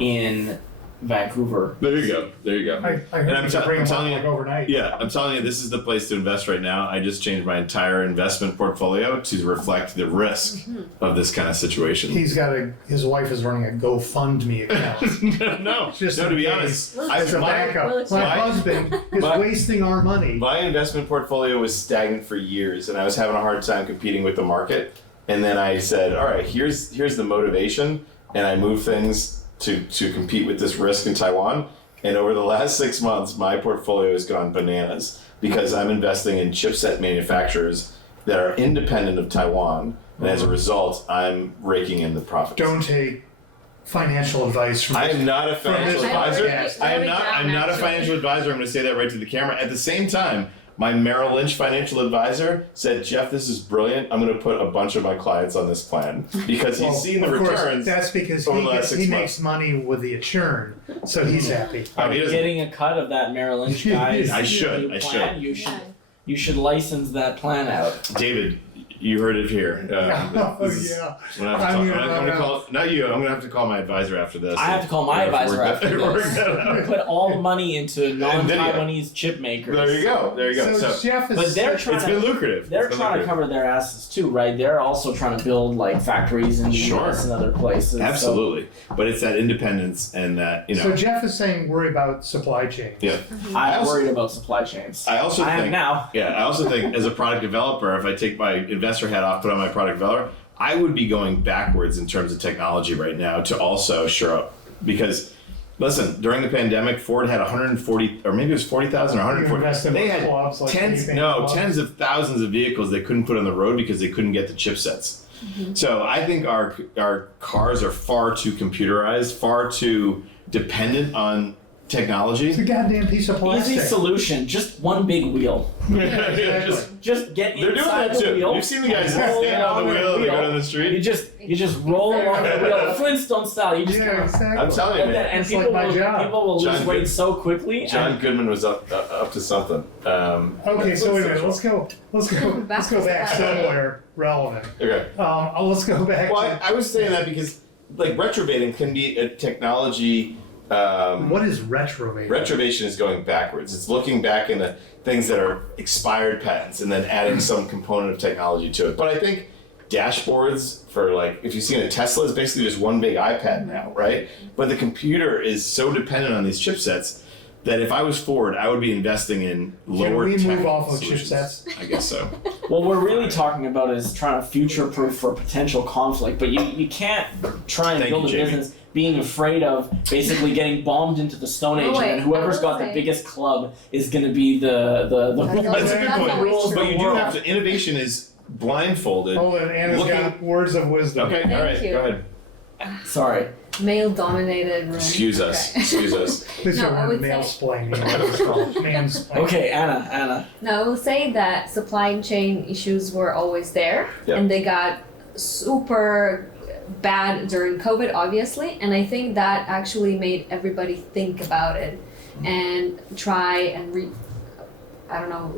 in Vancouver. There you go. I heard And I'm you could bring I'm them telling on you, like overnight. Yeah, I'm telling you, this is the place to invest right now. I just changed my entire investment portfolio to reflect the risk of this kind of situation. His wife is running a GoFundMe account. no, Just no. To in be case. honest, As a backup. Well, My my- husband is my- wasting our money. my investment portfolio was stagnant for years, and I was having a hard time competing with the market. And then I said, "All right, here's the motivation," and I moved things to compete with this risk in Taiwan. And over the last 6 months, my portfolio has gone bananas because I'm investing in chipset manufacturers that are independent of Taiwan, and as a result, I'm raking in the profits. Don't take financial advice from I am not a financial this advisor. podcast. I'm not a financial advisor. I'm going to say that right to the camera. At the same time, my Merrill Lynch financial advisor said, "Jeff, this is brilliant. I'm going to put a bunch of my clients on this plan because Well, he's seen the of course, returns." that's because over the last 6 he months. makes money with the churn, so he's happy. I mean, he doesn't- Getting a cut of that Merrill Lynch guy's I should, new I plan. should. You should license that plan out. David, You heard it here. Oh, this is- yeah. I'm gonna call not you. I'm gonna have to call my advisor after this. I have to call my advisor after Work this. that out. Put all the money into non-Taiwanese chip makers. There you go. There you go. So, So Jeff is. But they're trying it's to been lucrative. They're It's been trying to lucrative. cover their asses too, right? They're also trying to build like factories in the Sure. US and other places. so- Absolutely, but it's that independence and that So Jeff is saying worry about supply chain. Yeah. I I'm also- worried about supply chains. I also am think now. Yeah, I also think as a product developer, if I take my investor hat off, put on my product developer, I would be going backwards in terms of technology right now to also shore up. Because, listen, during the pandemic, Ford had 140, or maybe it was 40,000 or You 140. invest in They had clubs like tens of thousands of vehicles they couldn't put on the road because they couldn't get the chipsets. So I think our cars are far too computerized, far too dependent on technology. It's a goddamn piece of plastic. Easy solution, just one big wheel. exactly. Just get They're doing inside that the too. wheel. You've seen the guys that roll stand on the along wheel, they go down the You street. just roll along the wheel, Flintstone style. You just Yeah, kind of exactly. I'm telling you, like that, man. and It's people like my will job. people will John lose weight Good- so quickly. John and Goodman was up to something. Okay, so wait a minute. Let's go back somewhere relevant. Okay. Let's go back. Well, to, I was saying that because like retrobating can be a technology. what is retrobate? Retrobation is going backwards. It's looking back into things that are expired patents and then adding some component of technology to it. But I think dashboards for like, if you've seen a Tesla, is basically just one big iPad now, right? But the computer is so dependent on these chipsets that if I was Ford, I would be investing in lower we tech move off of solutions. chipsets? I guess so. what we're really talking about is trying to future-proof for potential conflict, but you can't try and Thank build you, a Jamie. business being afraid of basically getting bombed into the Stone Age, Oh, wait, and then whoever's I will got the say- biggest club is going to be the That's a good That's point. always rules true. But you do world. have to, innovation is blindfolded. Hold on, Anna's Looking- got words of wisdom. Okay, Thank all right, you. go ahead. Sorry. Male-dominated room. Excuse us. Okay. Excuse us. This is No, I a would mansplaining. What it's called. Mansplaining. Okay, Anna. No, I will say that supply chain issues were always there, Yeah. and they got super bad during COVID, obviously. And I think that actually made everybody think about it and try and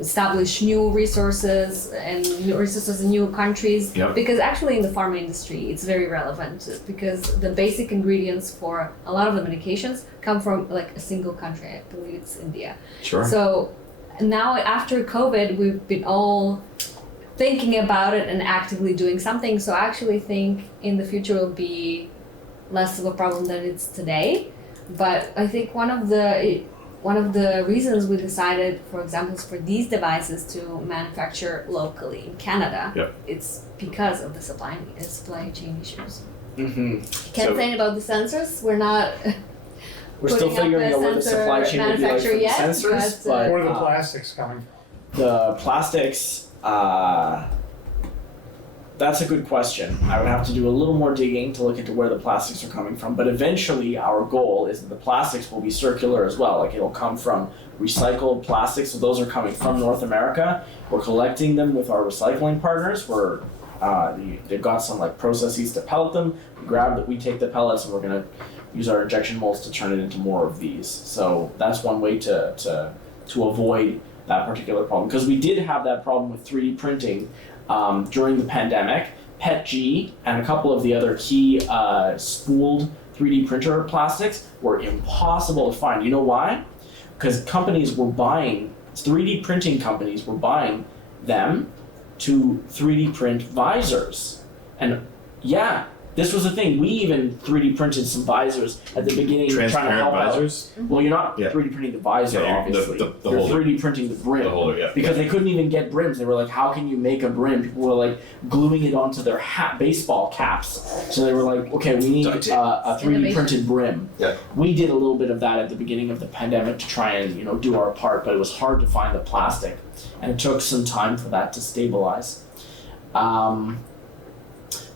establish new resources and new resources in new countries. Yep. Because actually in the pharma industry, it's very relevant because the basic ingredients for a lot of the medications come from like a single country. I believe it's India. Sure. So now after COVID, we've been all thinking about it and actively doing something. So I actually think in the future will be less of a problem than it's today. But I think one of the reasons we decided, for example, for these devices to manufacture locally in Canada, Yep. it's because of the supply chain issues. Mm-hmm. Can't So- say anything about the sensors. We're not. We're still putting up figuring a out where the sensor supply chain would be like for the manufacturer yet, sensors, but, Where are the but plastics coming from? the plastics. That's a good question. I would have to do a little more digging to look into where the plastics are coming from. But eventually, our goal is that the plastics will be circular as well. Like it'll come from recycled plastics. So those are coming from North America. We're collecting them with our recycling partners. They've got some like processes to pellet them. We take the pellets and we're gonna use our injection molds to turn it into more of these. So that's one way to avoid that particular problem, because we did have that problem with 3D printing during the pandemic. PETG and a couple of the other key spooled 3D printer plastics were impossible to find. You know why? Because 3D printing companies were buying them to 3D print visors. And yeah, this was a thing. We even 3D printed some visors at the beginning, trying to Transparent help visors. out. Well, you're not Yeah. 3D printing the visor, Yeah, obviously. the You're holder. 3D printing the brim. The holder, yeah. Because they couldn't even get brims. They were like, how can you make a brim? People were like gluing it onto their baseball caps. So they were like, okay, we need Duct tape. a 3D Innovation. printed brim. Yeah. We did a little bit of that at the beginning of the pandemic to try and do our part, but it was hard to find the plastic, and it took some time for that to stabilize.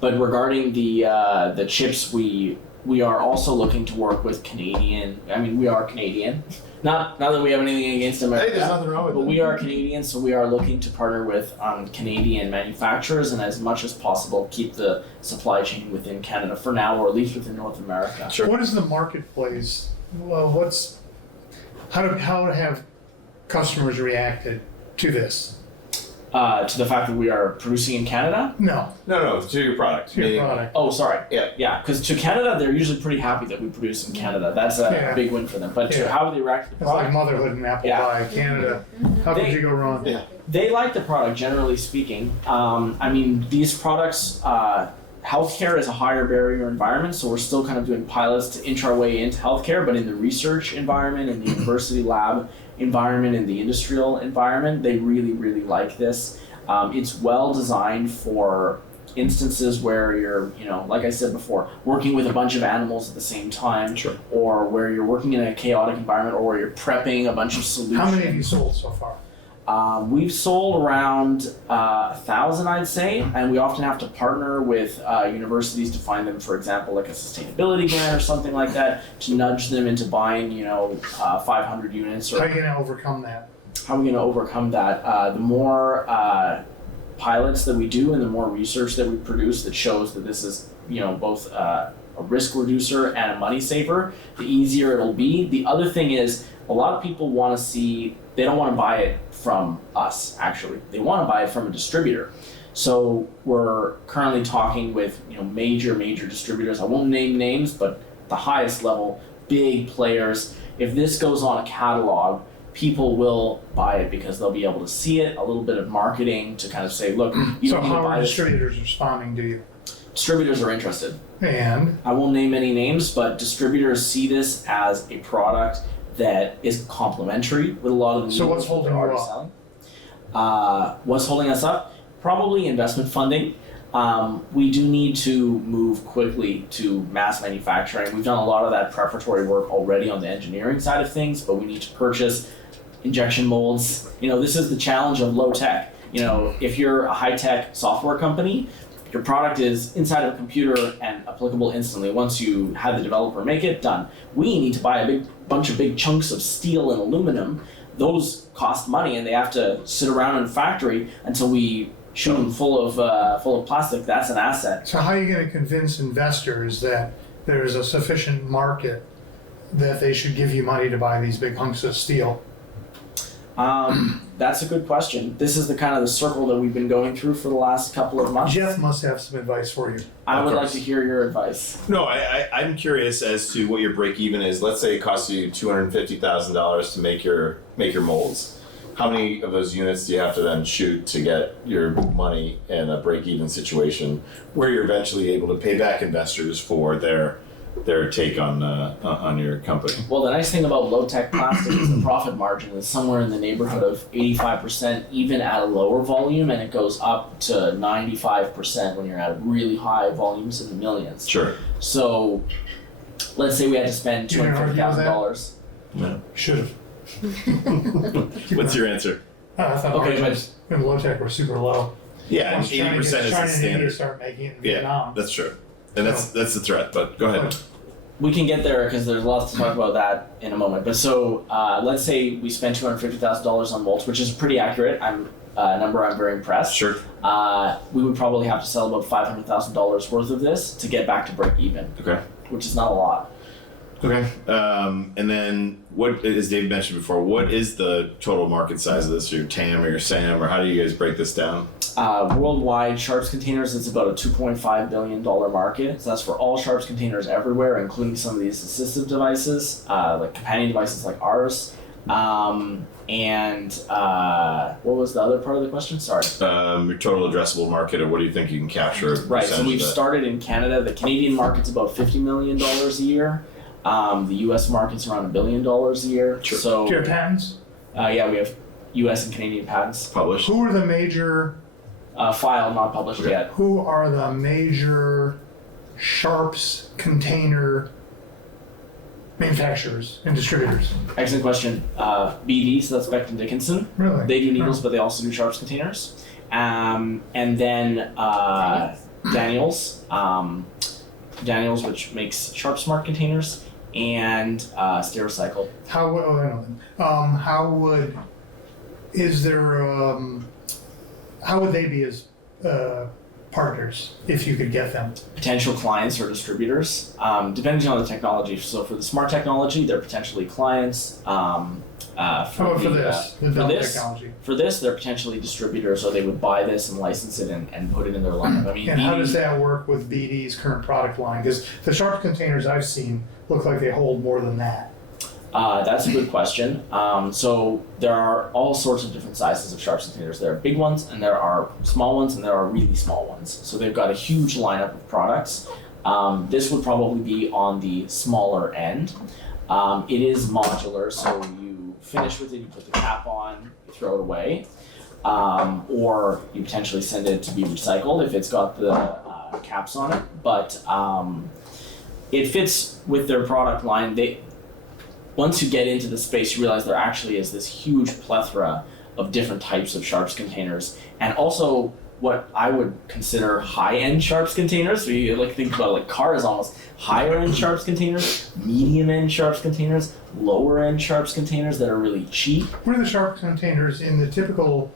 But regarding the chips, we are also looking to work with Canadian. I mean, we are Canadian. Not that we have anything against America. Hey, there's nothing wrong with But that. we are Canadian, so we are looking to partner with Canadian manufacturers and as much as possible keep the supply chain within Canada for now, or at least within North America. Sure. What is the marketplace? Well, how have customers reacted to this? To the fact that we are producing in Canada? No, No, to your product. to your Meaning- product. Oh, sorry. Yeah. Yeah, because to Canada, they're usually pretty happy that we produce in Canada. That's a Yeah. big win for them. But to Yeah. how they react to the It's like product, motherhood and apple Yeah. pie, Canada. How could They- you go wrong? Yeah. they like the product, generally speaking. I mean, these products, healthcare is a higher barrier environment, so we're still kind of doing pilots to inch our way into healthcare, but in the research environment, in the university lab environment, in the industrial environment, they really, really like this. It's well designed for instances where you're, like I said before, working with a bunch of animals at the same time, Sure. or where you're working in a chaotic environment, or where you're prepping a bunch of solutions. How many have you sold so far? We've sold around 1,000, I'd say, and we often have to partner with universities to find them, for example, like a sustainability grant or something like that, to nudge them into buying, 500 units. How Or are you going to overcome that? how are we going to overcome that? The more pilots that we do, and the more research that we produce that shows that this is, both a risk reducer and a money saver, the easier it'll be. The other thing is, a lot of people want to see. They don't want to buy it from us, actually. They want to buy it from a distributor. So we're currently talking with major distributors. I won't name names, but the highest level, big players. If this goes on a catalog, people will buy it because they'll be able to see it, a little bit of marketing to kind of say, look, you So don't need to how buy are this. distributors responding to you? Distributors are interested. And I won't name any names, but distributors see this as a product that is complementary with a lot of the So what's needles that holding they're you already selling. What's holding us up? Probably investment funding. We do need to move quickly to mass manufacturing. We've done a lot of that preparatory work already on the engineering side of things, but we need to purchase injection molds. This is the challenge of low tech. If you're a high tech software company, your product is inside of a computer and applicable instantly. Once you have the developer make it, done. We need to buy a bunch of big chunks of steel and aluminum. Those cost money, and they have to sit around in a factory until we shoot them full of plastic. That's an asset. so how are you going to convince investors that there's a sufficient market that they should give you money to buy these big hunks of steel? That's a good question. This is the kind of the circle that we've been going through for the last couple of months. Jeff must have some advice for you. I Of would like course. to hear your advice. No, I'm curious as to what your break even is. Let's say it costs you $250,000 to make your molds. How many of those units do you have to then shoot to get your money in a break even situation where you're eventually able to pay back investors for their take on your company? Well, the nice thing about low-tech plastic is the profit margin is somewhere in the neighborhood of 85%, even at a lower volume, and it goes up to 95% when you're at really high volumes in the millions. Sure. So, let's say we had to spend You gonna argue with that? $250,000. No. Should have. What's your answer? I thought Okay, margins in low tech were super low. Yeah, and Once China 80% is the China and India standard. start making it in Yeah, Vietnam. that's true. And that's the threat, but go ahead. We can get there because there's lots to talk about that in a moment. But so, let's say we spend $250,000 on molds, which is pretty accurate. A number I'm very impressed. Sure. We would probably have to sell about $500,000 worth of this to get back to break even, Okay. which is not a lot. Okay. And then what, as Dave mentioned before, what is the total market size of this, or your TAM or your SAM, or how do you guys break this down? Worldwide, sharps containers, it's about a $2.5 billion market. So that's for all sharps containers everywhere, including some of these assistive devices, like companion devices like ours. What was the other part of the question? Sorry. Your total addressable market, or what do you think you can capture? Right, so we've started in Canada. The Canadian market's about $50 million a year. The US market's around $1 billion a year. Sure. So, Do you have patents? yeah, we have US and Canadian patents. Published. Who are the major Filed, not published Okay. yet. Who are the major sharps container manufacturers and distributors? Excellent question. BD, so that's Becton Dickinson. Really? They do needles, but they also do sharps containers. And then Daniels, Daniels, which makes Sharp Smart containers, and Stericycle. How would, I know them. How would they be as partners if you could get them? Potential clients or distributors, depending on the technology. So for the smart technology, they're potentially clients. How about for this, the dump technology? For this, they're potentially distributors, or they would buy this and license it and put it in their lineup. I mean, And how does that work with BD's current product line? Because the sharp containers I've seen look like they hold more than that. That's a good question. So there are all sorts of different sizes of sharps containers. There are big ones, and there are small ones, and there are really small ones. So they've got a huge lineup of products. This would probably be on the smaller end. It is modular, so you finish with it, you put the cap on, you throw it away, or you potentially send it to be recycled if it's got the caps on it. But it fits with their product line. Once you get into the space, you realize there actually is this huge plethora of different types of sharps containers, and also what I would consider high-end sharps containers. So you think about like cars, almost higher-end sharps containers, medium-end sharps containers, lower-end sharps containers that are really cheap. What are the sharp containers in the typical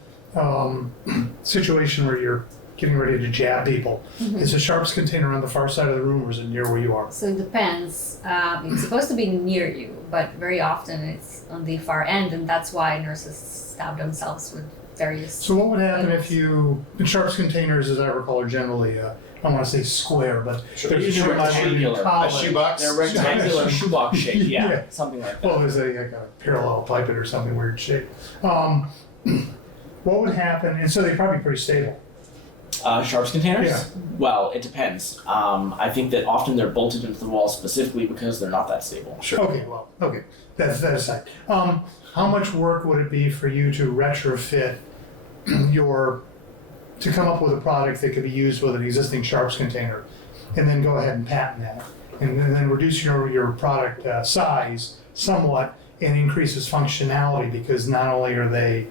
situation where you're getting ready to jab people? Is a sharps container on the far side of the room, or is it near where you are? So it depends. It's supposed to be near you, but very often it's on the far end, and that's why nurses stab themselves with various. So what would happen needles. if you, the sharps containers, as I recall, are generally, I don't want to say square, but Sure. there's Usually rectangular. A shoebox? They're rectangular shoebox shape, Yeah. something like that. Well, there's like a parallel pipette or something weird shape. What would happen, and so they're probably pretty stable. Sharps containers? Yeah. Well, it depends. I think that often they're bolted into the wall specifically because they're not that stable. Sure. Okay, that's that aside. How much work would it be for you to retrofit to come up with a product that could be used with an existing sharps container, and then go ahead and patent that, and then reduce your product size somewhat and increase its functionality, because not only are they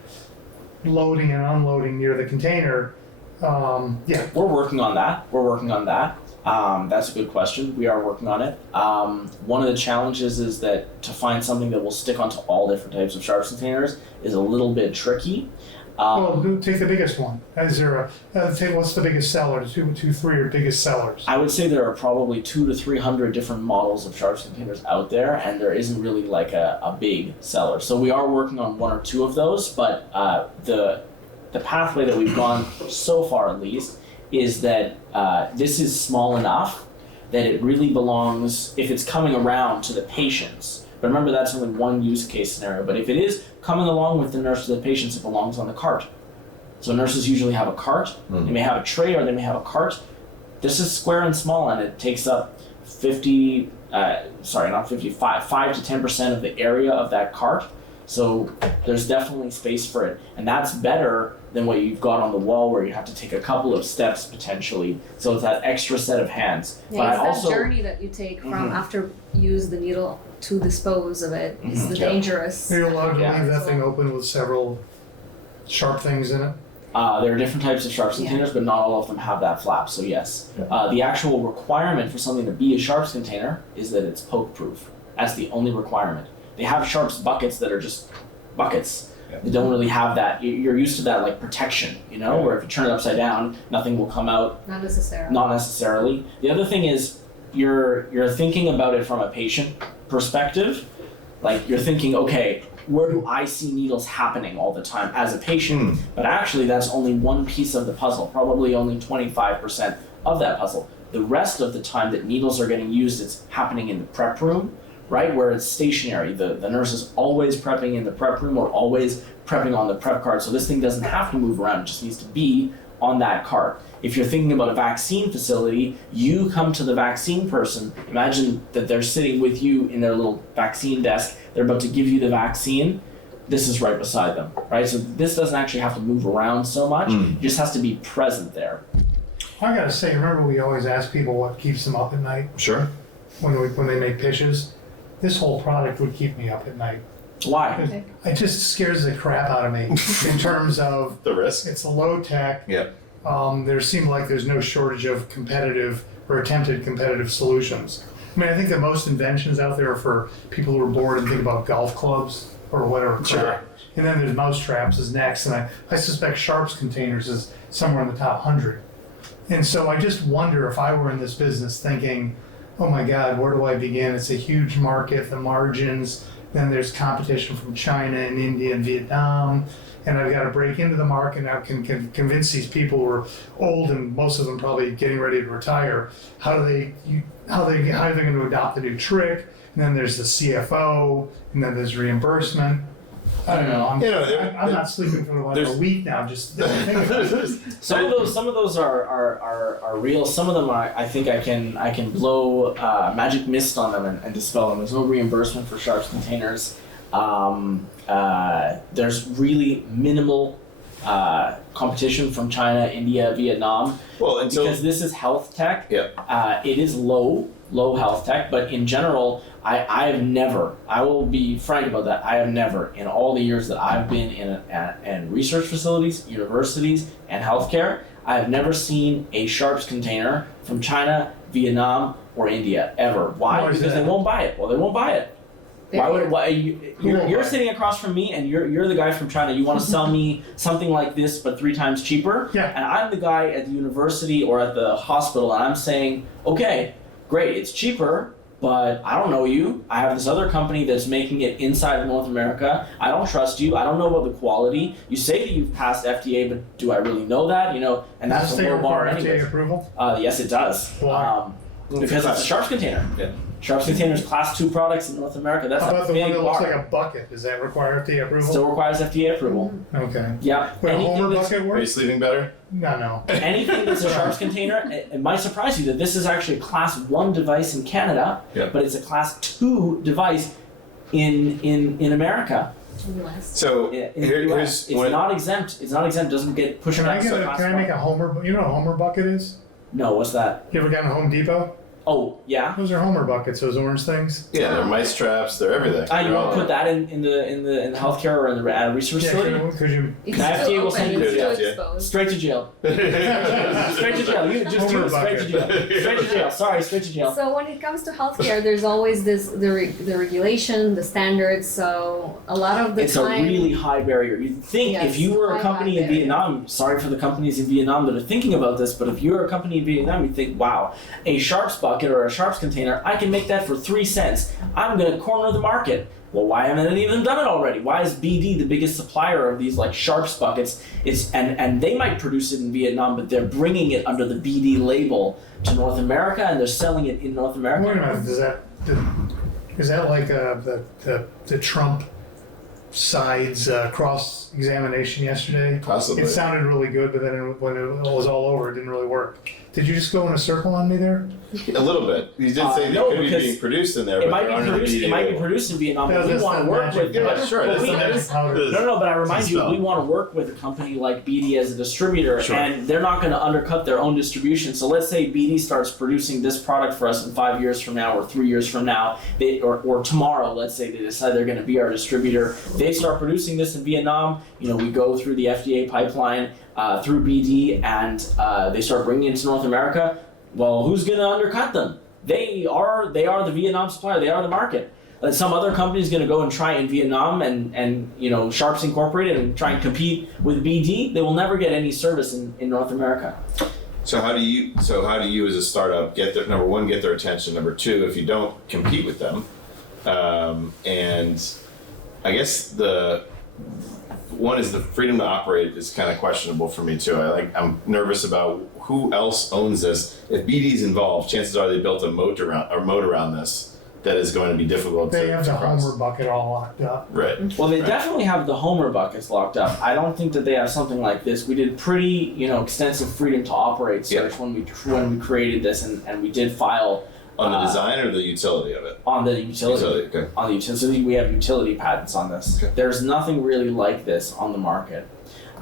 loading and unloading near the container. We're working on that. That's a good question. We are working on it. One of the challenges is that to find something that will stick onto all different types of sharps containers is a little bit tricky. Take the biggest one. Is there what's the biggest seller? Two, three are biggest sellers. I would say there are probably 200 to 300 different models of sharps containers out there, and there isn't really like a big seller. So we are working on one or two of those, but the pathway that we've gone so far, at least, is that this is small enough that it really belongs, if it's coming around, to the patients. But remember, that's only one use case scenario. But if it is coming along with the nurse to the patients, it belongs on the cart. So nurses usually have a cart. They may have a tray, or they may have a cart. This is square and small, and it takes up 5 to 10% of the area of that cart. So there's definitely space for it. And that's better than what you've got on the wall, where you have to take a couple of steps potentially. So it's that extra set of hands. Yeah, it's that journey that you take from after you use the needle to dispose of it. Is the dangerous. Are you allowed to Yeah. leave that thing open with several sharp things in it? There are different types of sharps containers, but not all of them have that flap, so yes. The actual requirement for something to be a sharps container is that it's poke proof. That's the only requirement. They have sharps buckets that are just buckets. They don't really have that. You're used to that like protection, where if you turn it upside down, nothing will come out. Not necessarily. Not necessarily. The other thing is you're thinking about it from a patient perspective. Like you're thinking, okay, where do I see needles happening all the time as a patient? But actually that's only one piece of the puzzle, probably only 25% of that puzzle. The rest of the time that needles are getting used, it's happening in the prep room, right, where it's stationary. The nurse is always prepping in the prep room or always prepping on the prep cart. So this thing doesn't have to move around, it just needs to be on that cart. If you're thinking about a vaccine facility, you come to the vaccine person, imagine that they're sitting with you in their little vaccine desk, they're about to give you the vaccine, this is right beside them, right? So this doesn't actually have to move around so much, it just has to be present there. I gotta say, remember we always ask people what keeps them up at night Sure. when they make pitches? This whole product would keep me up at night. Why? It just scares the crap out of me in terms of The risk. it's a low tech. Yep. There seems like there's no shortage of competitive or attempted competitive solutions. I mean, I think that most inventions out there are for people who are bored and think about golf clubs or whatever. Sure. And then there's mousetraps is next, and I suspect sharps containers is somewhere in the top 100. And so I just wonder if I were in this business thinking, oh my God, where do I begin? It's a huge market, the margins. Then there's competition from China and India and Vietnam. And I've got to break into the market. Now can convince these people who are old and most of them probably getting ready to retire. How are they going to adopt the new trick? And then there's the CFO, and then there's reimbursement. I don't know. I'm not sleeping for like a week now. Just thinking about it. Some of those are real. Some of them I think I can blow magic mist on them and dispel them. There's no reimbursement for sharps containers. There's really minimal competition from China, India, Vietnam. Well, because this is health tech. Yeah. It is low health tech, but in general, I have never, I will be frank about that, I have never, in all the years that I've been in research facilities, universities, and healthcare, I have never seen a sharps container from China, Vietnam, or India, ever. Why? Because they won't buy it. Well, they won't buy it. You're sitting across from me and you're the guy from China. You want to sell me something like this but 3 times cheaper? Yeah. And I'm the guy at the university or at the hospital and I'm saying, okay, great, it's cheaper, but I don't know you. I have this other company that's making it inside of North America. I don't trust you. I don't know about the quality. You say that you've passed FDA, but do I really know that? And that's a low bar anyway. FDA approval? Yes, it does. Why? Because it's a sharps container. Yeah. Sharps containers, class 2 products in North America. That's How about a the one big that looks bar. like a bucket? Does that require FDA approval? Still requires FDA approval. Okay. Yeah. Would a Anything Homer that's- bucket Are you work? sleeping better? No. Anything that's a sharps container, it might surprise you that this is actually a class 1 device in Canada, Yeah. but it's a class 2 device in America. US. So In the here's US. It's not exempt. It's not exempt. Doesn't get pushed Can back to class I 1. make a Homer? You know what a Homer bucket is? No, what's that? You ever gotten a Home Depot? Oh, yeah. Those are Homer buckets. Those orange things. yeah, they're mice traps. They're everything. You They're want all- to put that in the healthcare or in the research facility? Could you? It's FDA still will open, send you it's to still the FDA. exposed. Straight to jail. Straight to jail. You just do Homer it straight to jail. bucket. Straight to jail. Sorry, straight to jail. So when it comes to healthcare, there's always the regulation, the standards. So a lot of the It's time, a really high barrier. You'd think Yes, if you were a high company in barrier. Vietnam, sorry for the companies in Vietnam that are thinking about this, but if you're a company in Vietnam, you'd think, wow, a sharps bucket or a sharps container, I can make that for 3 cents. I'm going to corner the market. Well, why haven't any of them done it already? Why is BD the biggest supplier of these like sharps buckets? And they might produce it in Vietnam, but they're bringing it under the BD label to North America, and they're selling it in North America. Wait a minute. Is that like the Trump side's cross examination yesterday? Possibly. It sounded really good, but then when it was all over, it didn't really work. Did you just go in a circle on me there? A little bit. You did say no, they could be because being produced in there, It but might they're under the be produced. BD It might be label. produced in Vietnam, but we That's want not to work magic. with. Yeah, sure. but That's we- the magic powder. No, but I remind you, Spell. we want to work with a company like BD as a distributor, Sure. and they're not going to undercut their own distribution. So let's say BD starts producing this product for us in 5 years from now or 3 years from now, or tomorrow. Let's say they decide they're going to be our distributor. They start producing this in Vietnam. We go through the FDA pipeline through BD, and they start bringing it to North America. Well, who's going to undercut them? They are the Vietnam supplier. They are the market. Some other company is going to go and try in Vietnam and Sharps Incorporated and try and compete with BD. They will never get any service in North America. So how do you as a startup get their number one, get their attention? Number two, if you don't compete with them, and I guess the one is the freedom to operate is kind of questionable for me too. I'm nervous about who else owns this. If BD's involved, chances are they built a moat around this that is going to be difficult They to have the cross. Homer bucket all locked up. Right. Well, they Right. definitely have the Homer buckets locked up. I don't think that they have something like this. We did pretty, extensive freedom to operate search when we created this, and we did file On the design or the utility of it? on the utility. Okay. On the utility, so we have utility patents on this. Okay. There's nothing really like this on the market.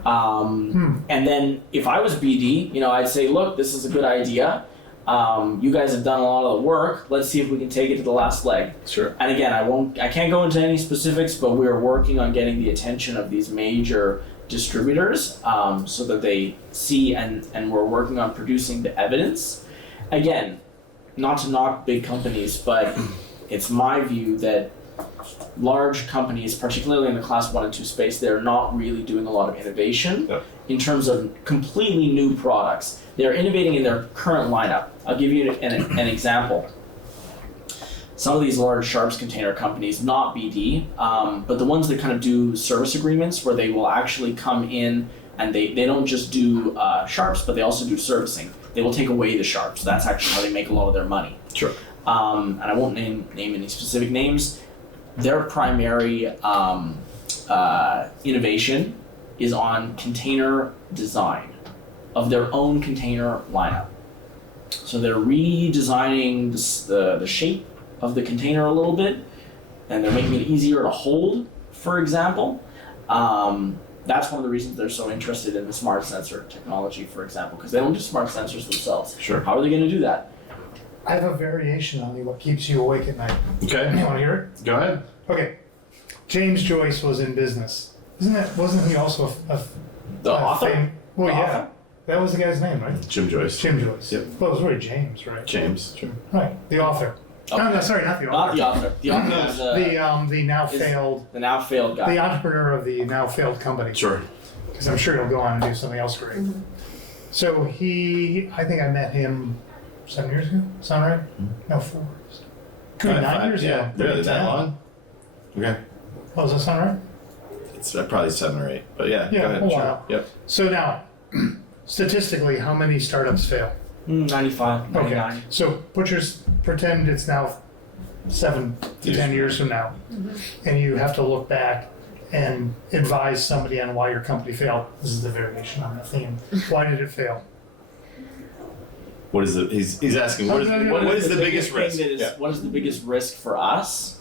And then if I was BD, I'd say, look, this is a good idea. You guys have done a lot of the work. Let's see if we can take it to the last leg. Sure. And again, I can't go into any specifics, but we're working on getting the attention of these major distributors so that they see and we're working on producing the evidence. Again, not to knock big companies, but it's my view that large companies, particularly in the class 1 and 2 space, they're not really doing a lot of innovation in terms of completely new products. They're innovating in their current lineup. I'll give you an example. some of these large sharps container companies, not BD, but the ones that kind of do service agreements where they will actually come in and they don't just do sharps, but they also do servicing. They will take away the sharps. That's actually how they make a lot of their money. Sure. And I won't name any specific names. Their primary innovation is on container design of their own container lineup. So they're redesigning the shape of the container a little bit, and they're making it easier to hold, for example. That's one of the reasons they're so interested in the smart sensor technology, for example, because they don't do smart sensors themselves. Sure. How are they going to do that? I have a variation on what keeps you awake at night. Okay. You want to hear Go ahead. it? Okay. James Joyce was in business. Wasn't he also The author? Well, The yeah. author? That was the guy's name, right? Jim Joyce. Jim Joyce. Yep. Well, it was really James, right? James. Sure. Right. The author. Okay. No, sorry, not the Not author. the author. The author is The now is- failed, the now failed guy. the entrepreneur of the now failed company. Sure. Because I'm sure he'll go on and do something else great. So I think I met him 7 years ago. Sound right? No, 4. Could be 9 years Yeah. ago. Really, that long? Okay. Oh, does that sound right? It's probably 7 or 8, but yeah. Yeah, Go ahead. a Sure. while. Yep. So now, statistically, how many startups fail? 95, 99. Okay. So pretend it's now 7 to 10 years from now, and you have to look back and advise somebody on why your company failed. This is the variation on the theme. Why did it fail? What is the? He's asking. What is the biggest risk? thing that is, Yeah. What is the biggest risk for us?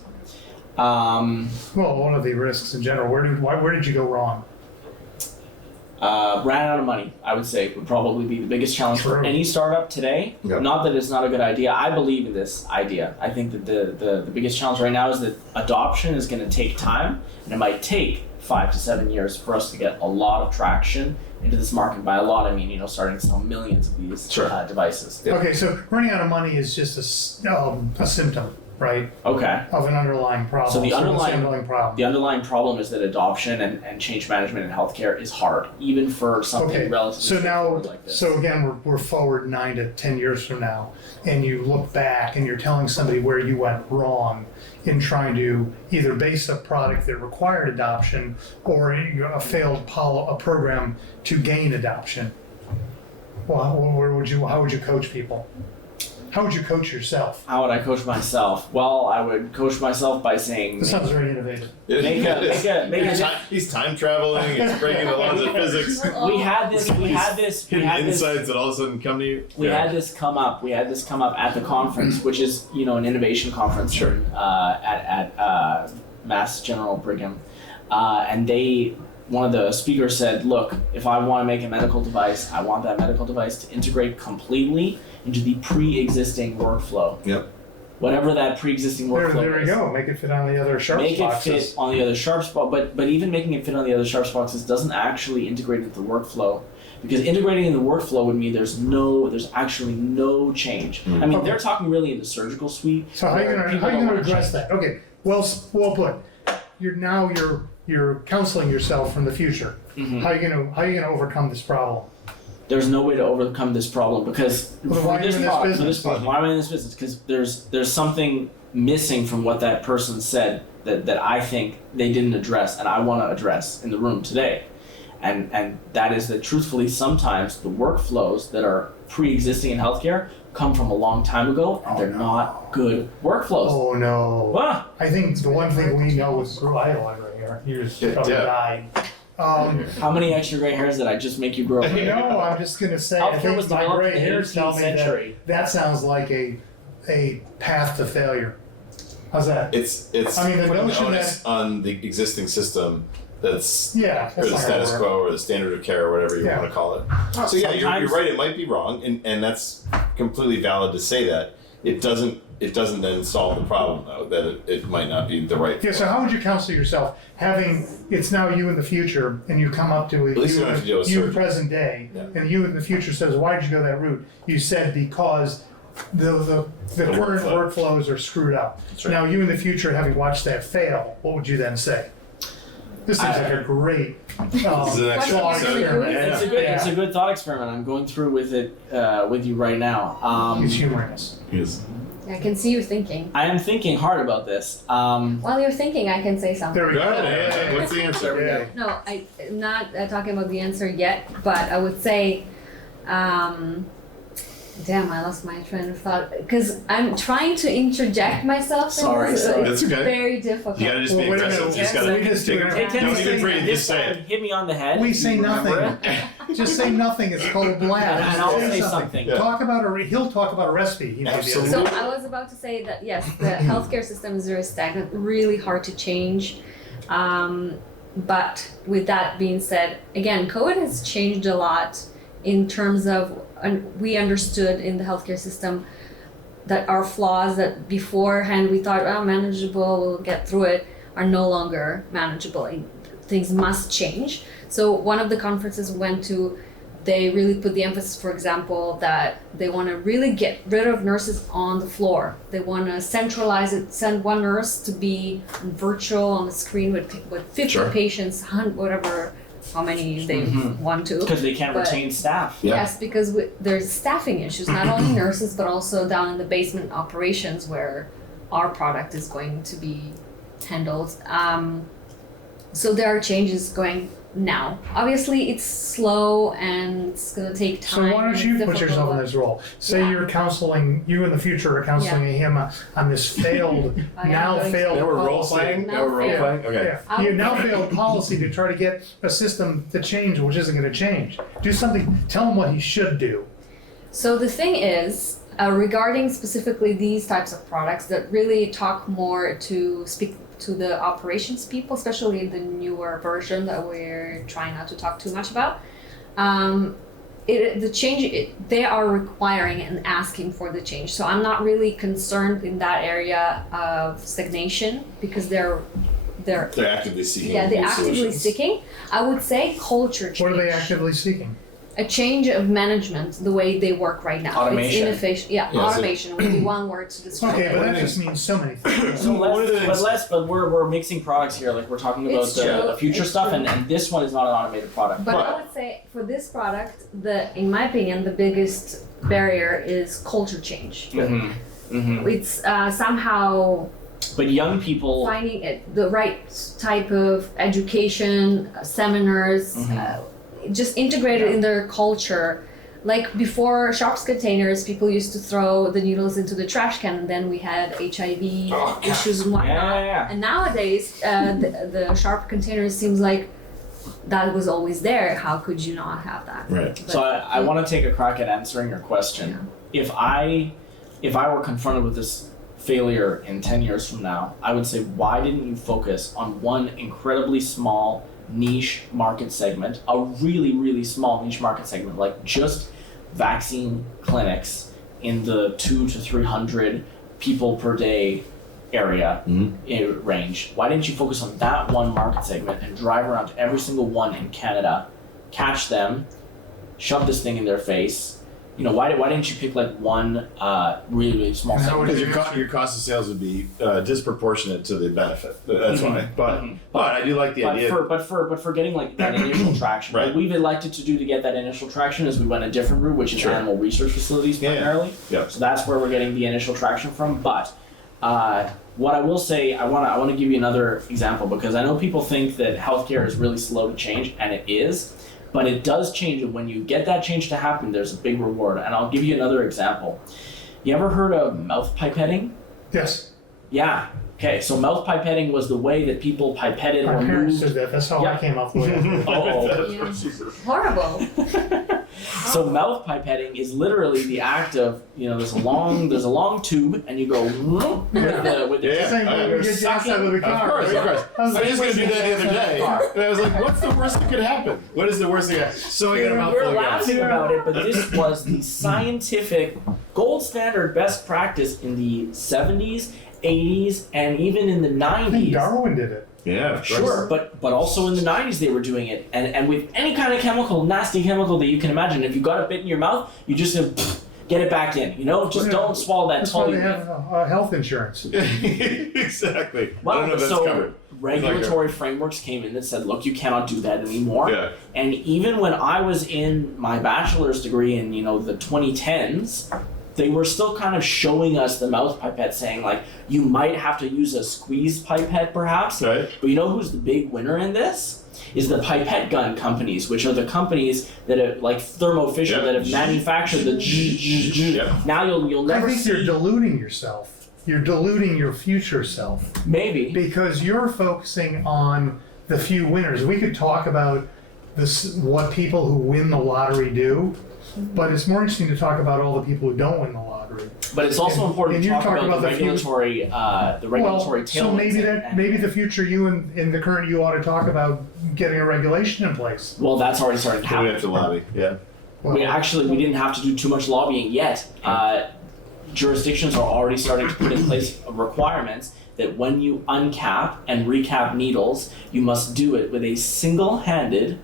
Well, one of the risks in general. Where did you go wrong? Ran out of money, I would say, would probably be the biggest challenge for True. any startup today. Yep. Not that it's not a good idea. I believe in this idea. I think that the biggest challenge right now is that adoption is going to take time, and it might take 5 to 7 years for us to get a lot of traction into this market. By a lot, I mean, starting to sell millions of these Sure. devices. Yeah. Okay, so running out of money is just a symptom, right, Okay. of an underlying problem. So the what's underlying- problem? The underlying problem is that adoption and change management in healthcare is hard, even for something Okay, relatively so now, straightforward like this. so again, we're forward 9 to 10 years from now, and you look back and you're telling somebody where you went wrong in trying to either base a product that required adoption or a failed a program to gain adoption. Well, how would you coach people? How would you coach yourself? How would I coach myself? Well, I would coach myself by saying, This sounds very innovative. make a He's time traveling. He's breaking the laws of physics. we had this Hidden insights that all of a sudden come to you. we had this come up at the conference, which is an innovation conference Sure. at Mass General Brigham, and one of the speakers said, look, if I want to make a medical device, I want that medical device to integrate completely into the pre-existing workflow. Yep. Whatever that pre-existing workflow There we is. go. Make it fit on the other sharp Make boxes. it fit on the other sharps box, but even making it fit on the other sharps boxes doesn't actually integrate into the workflow, because integrating in the workflow would mean there's actually no change. I mean, Okay. they're talking really in the surgical suite. So how are you where gonna people don't wanna address change. that? Okay, well put. You're counseling yourself from the future. Mhm. How are you gonna overcome this problem? There's no way to overcome this problem because Well, for why are you this in this product, business? why am I in this business? Because there's something missing from what that person said that I think they didn't address and I want to address in the room today. And that is that truthfully sometimes the workflows that are pre-existing in healthcare come from a long time ago and they're not good workflows. Oh no! Ah! I think the one thing we know is I have one right here. You just Yeah, probably yeah. died. How many extra gray hairs did I just make you grow? No, I'm just gonna say. I Healthcare think was my developed gray in the hairs tell 18th me century. that sounds like a path to failure. How's that? It's I mean, the putting the notion onus on the existing system that's Yeah, or that's the not gonna status work. quo or the standard of care or whatever you Yeah. want to call it. So yeah, you're Sometimes- right. It might be wrong, and that's completely valid to say that. It doesn't then solve the problem though that it might not be the right. Yeah, so how would you counsel yourself? It's now you in the future, and you come up to At least you don't have to deal with you surgery. present day, Yeah. and you in the future says, "Why did you go that route?" You said because the current workflow. workflows are screwed up. That's right. Now you in the future, having watched that fail, what would you then say? This seems like a great This is an extra thought episode. experiment. It's a good thought experiment. I'm going through with it with you right now. He's humoring us. Yes. I can see you thinking. I am thinking hard about this. While you're thinking, I can say something. There we Go go. ahead. What's the answer? Yeah. No, I'm not talking about the answer yet, but I would say, damn, I lost my train of thought because I'm trying to interject myself. Sorry, in this. sorry. It's That's okay. very difficult. You gotta just be Well, wait a aggressive. minute. Just Yes, gotta we just take do a it. Hey, breath. Don't even breathe. this Just say time, it. hit me on the head. We if say you remember nothing. it. Just say nothing. It's called Blab. And I'll Just say something. Yeah. Talk about he'll talk about a recipe. He may be able to- Absolutely. So I was about to say that yes, the healthcare system is very stagnant, really hard to change. But with that being said, again, COVID has changed a lot in terms of we understood in the healthcare system that our flaws that beforehand we thought, oh, manageable, we'll get through it, are no longer manageable. Things must change. So one of the conferences we went to, they really put the emphasis, for example, that they want to really get rid of nurses on the floor. They want to centralize it, send one nurse to be virtual on the screen with 50 Sure. patients, whatever, how many they want to. Because they can't But- retain staff. Yeah. Yes, because there's staffing issues, not only nurses, but also down in the basement operations where our product is going to be handled. So there are changes going now. Obviously, it's slow and it's going to take time. So why don't and you it's put difficult, yourself in but- this role? Say Yeah. you're counseling, you in the future are counseling him on this failed, I now am going failed Now we're role policy. playing. Now we're role Now playing. Okay. Yeah. You now failed policy to try to get a system to change, which isn't going to change. Do something. Tell him what he should do. So the thing is, regarding specifically these types of products that really talk more to speak to the operations people, especially the newer version that we're trying not to talk too much about, they are requiring and asking for the change. So I'm not really concerned in that area of stagnation because they're actively seeking. they're new actively solutions. seeking. I would say culture change. What are they actively seeking? A change of management, the way they work right now. Automation. It's inefficient. Yeah, Yeah, so- automation would be one word to describe Okay, it. but One that of just means so many things. So One of the things- but we're mixing products here. Like we're talking about It's true, the future it's stuff, true. and this one is not an automated product. But I would say for this product, in my opinion, the biggest barrier is culture change. It's somehow But young people, finding the right type of education, seminars, just integrated in their culture. Like before sharps containers, people used to throw the needles into the trash can, and then we had HIV Oh, God. issues and whatnot. yeah. And nowadays, the sharp containers seems like that was always there. How could you not have that? Right. But- So I want to take a crack at answering your question. If I were confronted with this failure in 10 years from now, I would say, why didn't you focus on one incredibly small niche market segment, a really, really small niche market segment, like just vaccine clinics in the 200 to 300 people per day area range? Why didn't you focus on that one market segment and drive around to every single one in Canada, catch them, shove this thing in their face? You know, why didn't you pick like one really, really small And how segment? would Because your cost of sales would be disproportionate to the benefit. That's why. But I do like the idea. But for getting like that initial traction, Right. what we've elected to do to get that initial traction is we went a different route, which is Sure. animal research facilities Yeah, yeah. primarily. Yeah. So that's where we're getting the initial traction from. But what I will say, I want to give you another example because I know people think that healthcare is really slow to change, and it is. But it does change, and when you get that change to happen, there's a big reward. And I'll give you another example. You ever heard of mouth pipetting? Yes, Yeah. Okay, so mouth pipetting was the way that people pipetted my or parents moved. did that. That's how Yeah. I came up with it. Yeah. Horrible. So mouth pipetting is literally the act of, you know, there's a long tube, and you go with the Yeah. Same way we get you outside of the Of car. course, of course. I was I was just like, gonna do that the other day, and I was like, "What's the worst that could happen? What is the worst thing?" So I got a mouthful We're of gas. laughing about it, but this was the scientific gold standard best practice in the 70s, 80s, and even in the I think 90s. Darwin did it. Yeah, of course. Sure, but also in the 90s they were doing it, and with any kind of chemical, nasty chemical that you can imagine. If you got a bit in your mouth, you just get it back in. You know, just Yeah. don't swallow that That's why totally. they have health insurance. Exactly. I Well, don't know if that's so covered. regulatory frameworks came in that said, look, you cannot do that anymore. Yeah. And even when I was in my bachelor's degree in, you know, the 2010s, they were still kind of showing us the mouth pipette, saying like, you might have to use a squeeze pipette perhaps. Right. But you know who's the big winner in this? Is the pipette gun companies, which are the companies that have, like Thermo Fisher, that have manufactured the Yep. Now you'll never I think see. you're deluding yourself. You're deluding your future self. Maybe. Because you're focusing on the few winners. We could talk about this, what people who win the lottery do, but it's more interesting to talk about all the people who don't win the lottery. But it's also And- important and to you're talk talking about the about the few- regulatory tailwinds. So maybe and- maybe the future you and the current you ought to talk about getting a regulation in place. Well, that's already started So we have happening. to lobby. Yeah. Well, We didn't have to do too much lobbying yet. Jurisdictions are already starting to put in place requirements that when you uncap and recap needles, you must do it with a single-handed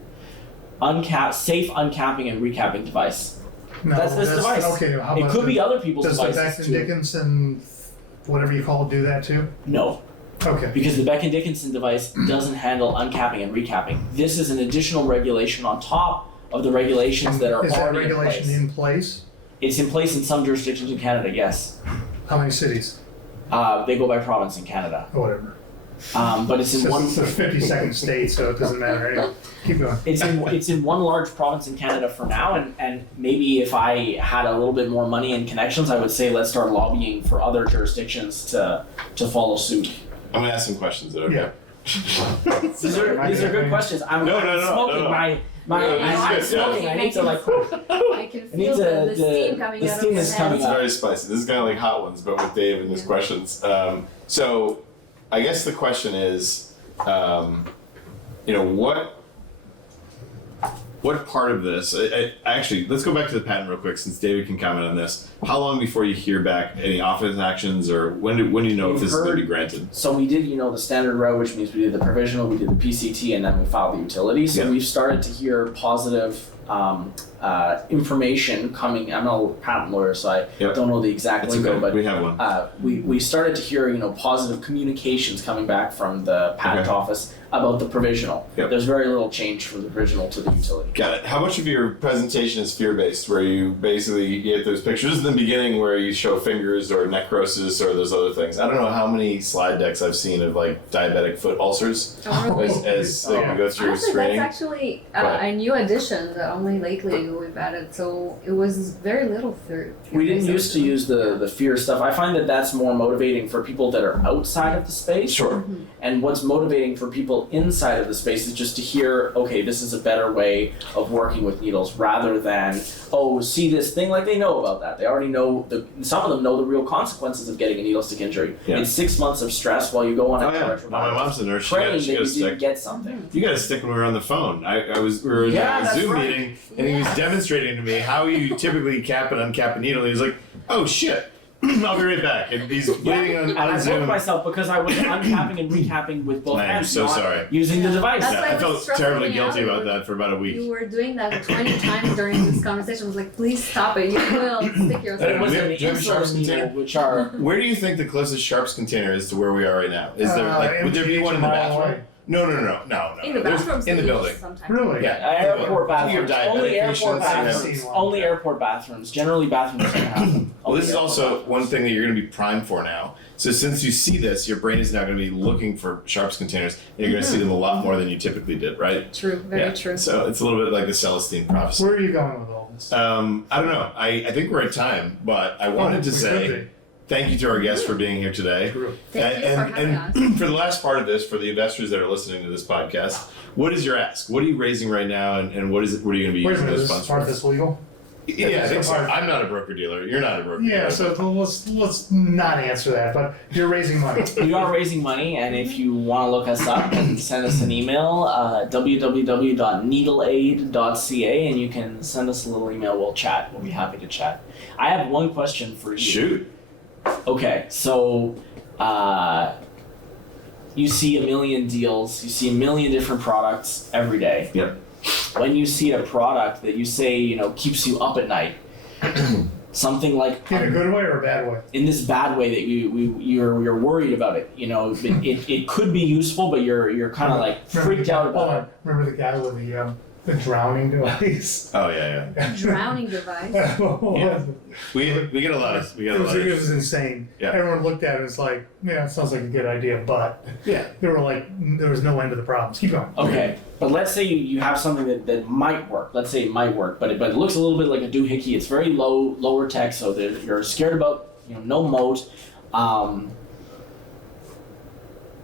safe uncapping and recapping device. no, That's this device. Okay, how It about could be other people's does the devices Becton too. Dickinson, whatever you call it, do that too? No, Okay. because the Becton Dickinson device doesn't handle uncapping and recapping. This is an additional regulation on top of the regulations that are Is that already regulation in place. in place? It's in place in some jurisdictions in Canada, yes. How many cities? They go by province in Canada. Or whatever. But it's in one. It's a 52nd state, so it doesn't matter. Anyway, keep going. It's in one large province in Canada for now, and maybe if I had a little bit more money and connections, I would say let's start lobbying for other jurisdictions to follow suit. I'm gonna ask some questions. Is that okay? Yeah. These are good questions. I'm No, smoking no. my No, I'm this is good, smoking. I need to like. I can I need feel to- the steam coming the out steam of your is coming hands. It's very spicy. This is kind of like Hot Ones, but with Dave and his Yeah. questions. So, I guess the question is, what part of this? Actually, let's go back to the patent real quick, since David can comment on this. How long before you hear back any office actions, or when do you know if this is going to be granted? So we did, the standard route, which means we did the provisional, we did the PCT, and then we filed the utility. So Yeah. we've started to hear positive information coming. I'm not a patent lawyer, so I Yep. don't know the exact It's lingo, okay. but We have one. we started to hear positive communications coming back from the patent Okay. office about the provisional. Yep. There's very little change from the provisional to the utility. Got it. How much of your presentation is fear-based, where you get those pictures in the beginning where you show fingers or necrosis or those other things? I don't know how many slide decks I've seen of like diabetic foot ulcers Oh, really? as like, we go through Honestly, screening. that's actually But- a new addition that only lately we've added. So it was very little fear. We didn't used to use the fear stuff. I find that that's more motivating for people that are outside of the space. Sure. And what's motivating for people inside of the space is just to hear, okay, this is a better way of working with needles, rather than, oh, see this thing, like they know about that. They already know, some of them know the real consequences of getting a needle stick injury. Yeah. It's 6 months of stress while you go on Oh a yeah. cardiac No, my revival, mom's a nurse. She praying got that a you stick. didn't get something. You got a stick when we were on the phone. We were in Yeah, a that's Zoom right. meeting, and he was demonstrating to me how you typically cap and uncap a needle. And he was like, "Oh shit, I'll be right back." And he's waiting on And I broke Zoom. myself because I was uncapping and recapping with both I am hands, so not sorry. using the device. That's Yeah, why I it was felt stressing terribly me guilty out. about that for about a You week. were doing that 20 times during this conversation. I was like, please stop it. You will stick But yourself. it was Do an we have a sharps insulin needle, container? which are Where do you think the closest sharps container is to where we are right now? Is there would there be MTH one in a the mile bathroom? away. No. In the There's- bathrooms, in the they use building. sometimes. Really? Yeah. airport Your bathrooms. diabetic Only airport patients, bathrooms. I've seen one. Only airport bathrooms. Generally, bathrooms don't have them. Well, Only this is airport also bathrooms. one thing that you're going to be primed for now. So since you see this, your brain is now going to be looking for sharps containers, and you're going to see them a lot more than you typically did, right? True, very true. So it's a little bit like the Celestine prophecy. Where are you going with all this? I don't know. I think we're at time, but I wanted to We say could thank you to our guests for being here today. be. True. Thank you for having us. and for the last part of this, for the investors that are listening to this podcast, what is your ask? What are you raising right now, and what are you going to be Wait a using minute, those is funds part for? of this legal? Yeah, I think so. Part- I'm not a broker dealer. You're not a broker Yeah, dealer. so let's not answer that, but you're raising money. We are raising money, and if you want to look us up and send us an email, www.needleaid.ca, and you can send us a little email. We'll chat. We'll be happy to chat. I have one question for you. Shoot. Okay, so you see a million deals, you see a million different products every day. Yep. When you see a product that you say, keeps you up at night, something like In a good way or a bad way? in this bad way that you're worried about it, it could be useful, but you're kind of like freaked out Hold about it. on. Remember the guy with the The drowning device. Oh yeah. Drowning device. Yeah. We get a lot of It was insane. Yeah. Everyone looked at it and was like, yeah, it sounds like a good idea, but yeah. there was no end to the problems. Keep going. Okay, but let's say you have something that might work. Let's say it might work, but it looks a little bit like a doohickey. It's very lower tech, so that you're scared about, no moat.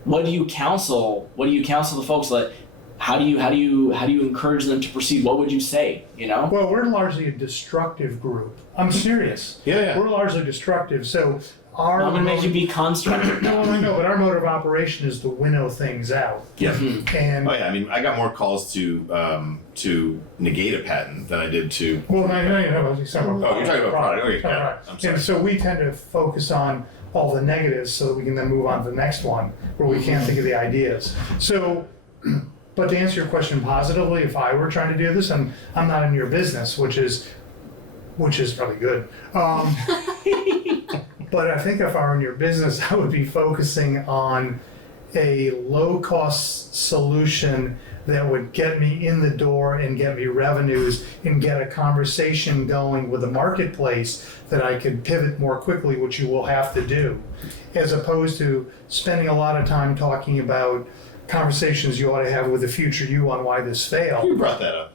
What do you counsel? What do you counsel the folks that? How do you encourage them to proceed? What would you say? Well, we're largely a destructive group. I'm serious. Yeah. We're largely destructive. So I'm gonna make you be constructive. No, I know, but our mode of operation is to winnow things out. Yeah. And Oh yeah. I mean, I got more calls to negate a patent than I did to. well, no, you're talking about Oh, you're talking about product. Okay. Yeah. Right. I'm sorry. And so we tend to focus on all the negatives so that we can then move on to the next one where we can't think of the ideas. So. But to answer your question positively, if I were trying to do this, and I'm not in your business, which is probably good. But I think if I were in your business, I would be focusing on a low-cost solution that would get me in the door and get me revenues and get a conversation going with the marketplace that I could pivot more quickly, which you will have to do, as opposed to spending a lot of time talking about conversations you ought to have with the future you on why this failed. You brought that up.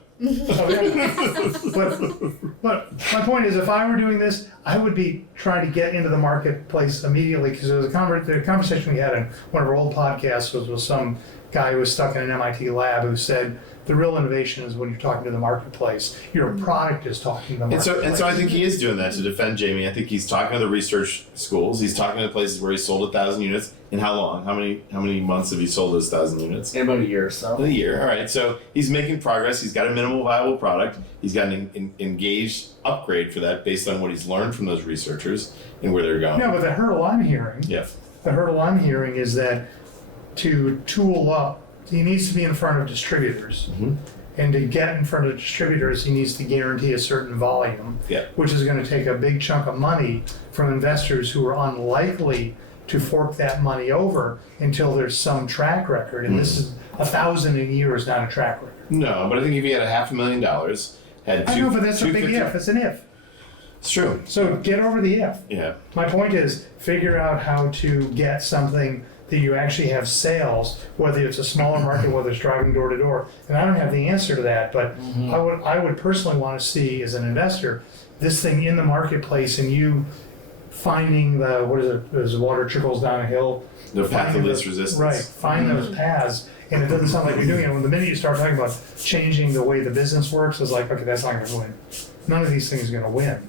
But my point is, if I were doing this, I would be trying to get into the marketplace immediately, because there was the conversation we had in one of our old podcasts was with some guy who was stuck in an MIT lab who said the real innovation is when you're talking to the marketplace. Your product is talking to the marketplace. And so I think he is doing that to defend Jamie. I think he's talking to the research schools. He's talking to places where he sold 1,000 units. In how long? How many months have you sold those 1,000 units? In about a year or so. A year. All right. So he's making progress. He's got a minimal viable product. He's got an engaged upgrade for that based on what he's learned from those researchers and where they're going. No, but the hurdle I'm hearing is that to tool up, he needs to be in front of distributors. Mm-hmm. And to get in front of distributors, he needs to guarantee a certain volume, which is going to take a big chunk of money from investors who are unlikely to fork that money over until there's some track record. And this is 1,000 a year is not a track record. No, but I think if you had $500,000, had two, I know, but that's a big 250 if. It's an if. It's true. So get over the if. Yeah. My point is, figure out how to get something that you actually have sales, whether it's a smaller market, whether it's driving door to door. And I don't have the answer to that, but I would personally want to see, as an investor, this thing in the marketplace and you finding as the water trickles down a hill. The path of least resistance. Right, find those paths. And it doesn't sound like you're doing it. When the minute you start talking about changing the way the business works, it's like, okay, that's not going to win. None of these things are going to win.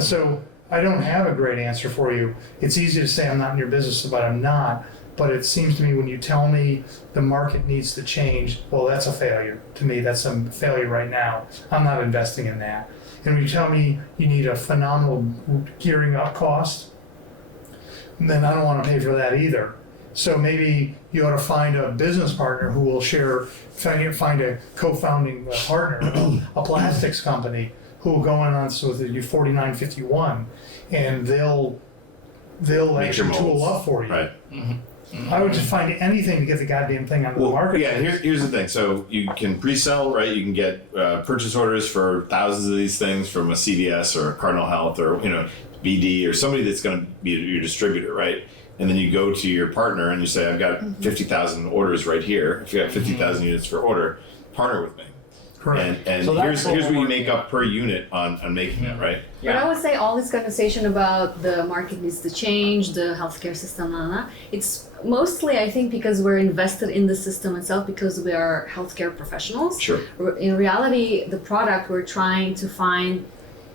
So I don't have a great answer for you. It's easy to say I'm not in your business, but I'm not. But it seems to me when you tell me the market needs to change, well, that's a failure. To me, that's a failure right now. I'm not investing in that. And when you tell me you need a phenomenal gearing up cost, then I don't want to pay for that either. So maybe you ought to find a business partner who will find a co-founding partner, a plastics company, who will go in on with you 4951, and they'll actually tool up for you. Right. I would just find anything to get the goddamn thing onto the market. Yeah, here's the thing. So you can pre-sell, right? You can get purchase orders for thousands of these things from a CVS or a Cardinal Health or BD or somebody that's going to be your distributor, right? And then you go to your partner and you say, I've got 50,000 orders right here. If you got 50,000 units per order, partner with me. Correct. And So here's that's what what you we're make working up per unit on making that, right? But I would say all this conversation about the market needs to change, the healthcare system, it's mostly, I think, because we're invested in the system itself because we are healthcare professionals. Sure. In reality, the product, we're trying to find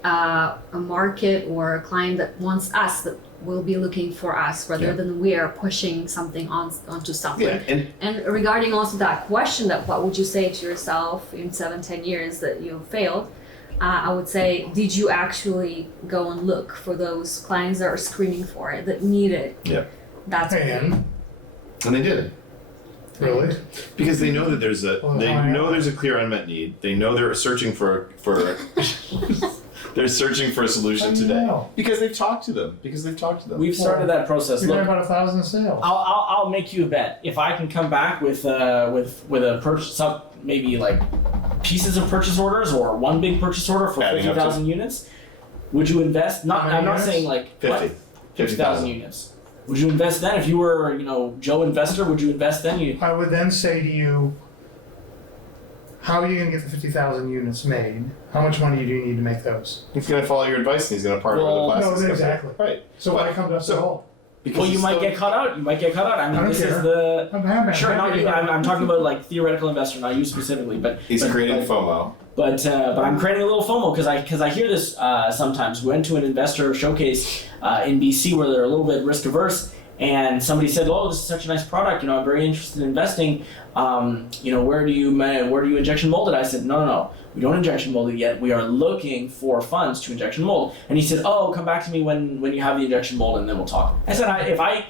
a market or a client that wants us, that will be looking for us rather than we are pushing something onto something. Yeah, and regarding also that question, that what would you say to yourself in 7-10 years that you failed, I would say, did you actually go and look for those clients that are screaming for it, that need it? Yeah. That's And they did. really? Because they know that there's a clear unmet need. They know they're searching for they're searching for a solution today. Because they've talked to them. We've started that process. You're Look, talking about 1,000 sales. I'll make you a bet. If I can come back with a purchase, maybe like pieces of purchase orders or one big purchase order for Adding up to- 50,000 units, would you invest? How many I'm not units? saying like 50. 50,000 units. Would you invest then if you were, Joe investor? Would you invest then? I would then say to you, how are you going to get the 50,000 units made? How much money do you need to make those? He's going to follow your advice and he's going to partner Well, with the no, plastics company. exactly. Right. So why come to us at all? Because Well, you he's might still- get caught out. You might get caught out. I mean, I don't this is care. the I'm happy. sure. Not you. I'm talking about like theoretical investor, not you specifically, but He's creating FOMO. But I'm creating a little FOMO because I hear this sometimes. We went to an investor showcase in BC where they're a little bit risk averse, and somebody said, "Oh, this is such a nice product. I'm very interested in investing. Where do you injection mold it?" I said, "No. We don't injection mold it yet. We are looking for funds to injection mold." And he said, "Oh, come back to me when you have the injection mold, and then we'll talk." I said, "If I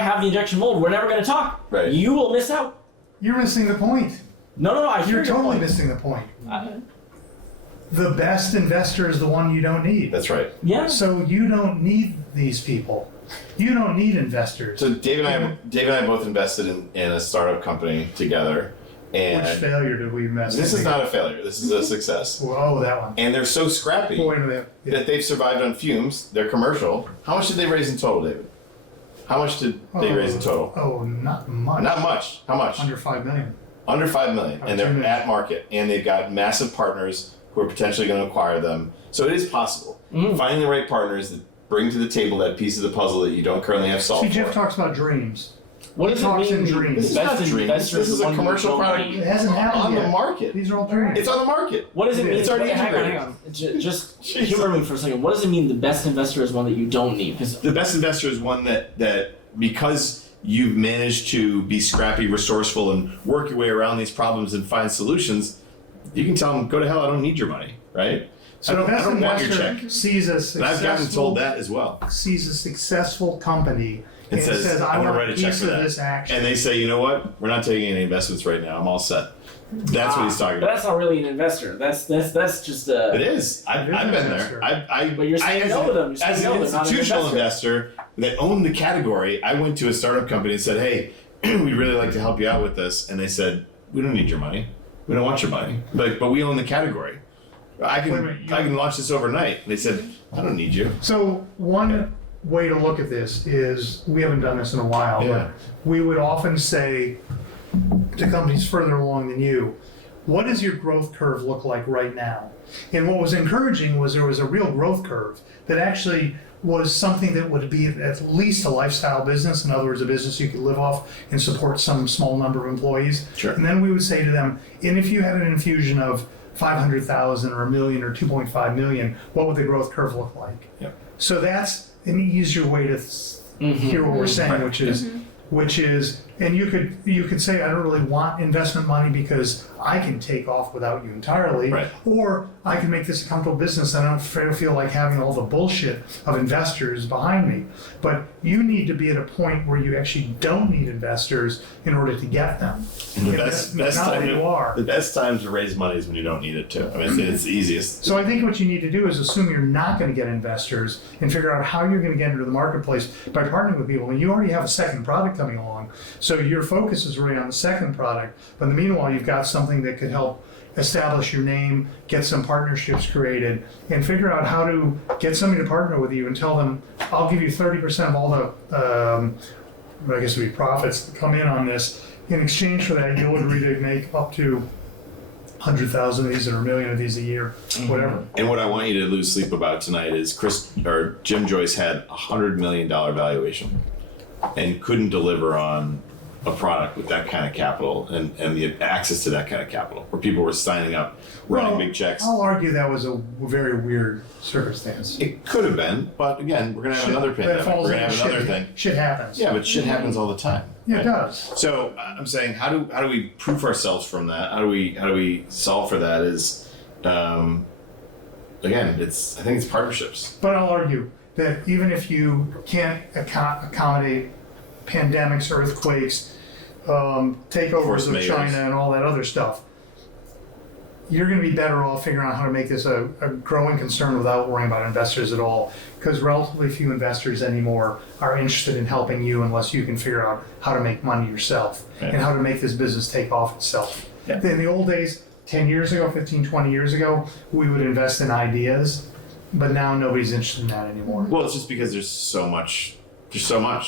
have the injection mold, we're never going to talk. Right. You will miss out." You're missing the point. No. I hear You're your totally point. missing the point. The best investor is the one you don't need. That's right. Yeah. So you don't need these people. You don't need investors. So Dave and I both invested in a startup company together, and Which failure did we invest this in? is not a failure. This is a success. Oh, that one. And they're so scrappy Wait a minute. Yeah. that they've survived on fumes. They're commercial. How much did they raise in total, David? How much did they raise in total? Oh, not much. Not much. How much? Under 5 million. Under 5 million, and they're Opportunity. at market, and they've got massive partners who are potentially going to acquire them. So it is possible. Finding the right partners that bring to the table that piece of the puzzle that you don't currently have solved See, Jeff for. talks about dreams. What does it Talks in mean? dreams. This is not Best dreams. investor This is a one you commercial don't product. need. It hasn't happened On yet. the market. These are all dreams. It's on the market. What does it mean? It's already hang integrated. on. Just humor me for a second. What does it mean the best investor is one that you don't need? Because The best investor is one that because you've managed to be scrappy, resourceful, and work your way around these problems and find solutions, you can tell them, go to hell, I don't need your money, right? So I the best don't want your investor check. sees a And I've gotten successful, told that as well. sees a successful company It and says, I I'm going want to write a check piece for of that. this action. And they say, you know what? We're not taking any investments right now. I'm all set. That's what he's talking But about. that's not really an investor. That's just a. It is. I've It is been an there. investor. But you're saying as no an- to them. You're saying As no, an they're not an institutional investor. investor that owned the category, I went to a startup company and said, hey, we'd really like to help you out with this. And they said, we don't need your money. We don't want your money. But we own the category. I Wait a minute, can launch this overnight. And they said, I don't need you. So one way to look at this is, we haven't done this in a while, Yeah. but we would often say to companies further along than you, what does your growth curve look like right now? And what was encouraging was there was a real growth curve that actually was something that would be at least a lifestyle business. In other words, a business you could live off and support some small number of employees. Sure. And then we would say to them, and if you had an infusion of 500,000 or a million or 2.5 million, what would the growth curve look like? Yep. So that's an easier way to hear what we're saying, which is, and you could say, I don't really want investment money because I can take off without you entirely, Right. or I can make this a comfortable business and I don't feel like having all the bullshit of investors behind me. But you need to be at a point where you actually don't need investors in order to get them. And If that's not where you are. the best time to raise money is when you don't need it too. I mean, it's the easiest. So I think what you need to do is assume you're not going to get investors and figure out how you're going to get into the marketplace by partnering with people. I mean, you already have a second product coming along, so your focus is really on the second product. But in the meanwhile, you've got something that could help establish your name, get some partnerships created, and figure out how to get somebody to partner with you and tell them, I'll give you 30% of all the, I guess it would be profits that come in on this. In exchange for that, you'll agree to make up to 100,000 of these or a million of these a year, whatever. And what I want you to lose sleep about tonight is Jim Joyce had $100 million valuation and couldn't deliver on a product with that kind of capital and the access to that kind of capital, where people were signing up, writing big checks. I'll argue that was a very weird circumstance. It could have been, but again, we're gonna have another That pandemic. falls We're gonna into have another shit. thing. Shit happens. Yeah, but shit happens all the time. Yeah, right? it does. So I'm saying, how do we proof ourselves from that? How do we solve for that? Is again, I think it's partnerships. But I'll argue that even if you can't accommodate pandemics, earthquakes, takeovers Force of majors. China and all that other stuff, you're going to be better off figuring out how to make this a growing concern without worrying about investors at all, because relatively few investors anymore are interested in helping you unless you can figure out how to make money yourself and how to make this business take off itself. Yeah. In the old days, 10 years ago, 15, 20 years ago, we would invest in ideas, but now nobody's interested in that anymore. Well, it's just because there's so much stock,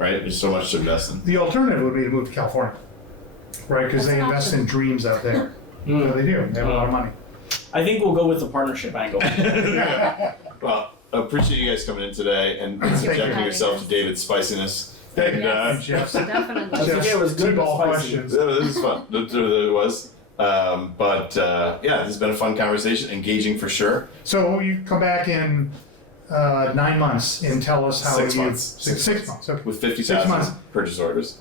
right? There's so much to invest in. The alternative would be to move to California, right? Because That's they an invest option. in dreams out there. So they do. They have a lot of money. I think we'll go with the partnership angle. Well, I appreciate you guys coming in today and Thank you. subjecting yourself to David's spiciness. And Yes. Jeff. Definitely. I think it was good T-ball but spicy. questions. this is fun. It really was. Yeah, this has been a fun conversation, engaging for sure. So you come back in 9 months and tell us how 6 you... months. 6 months, okay. With 6 50,000 months. purchase orders.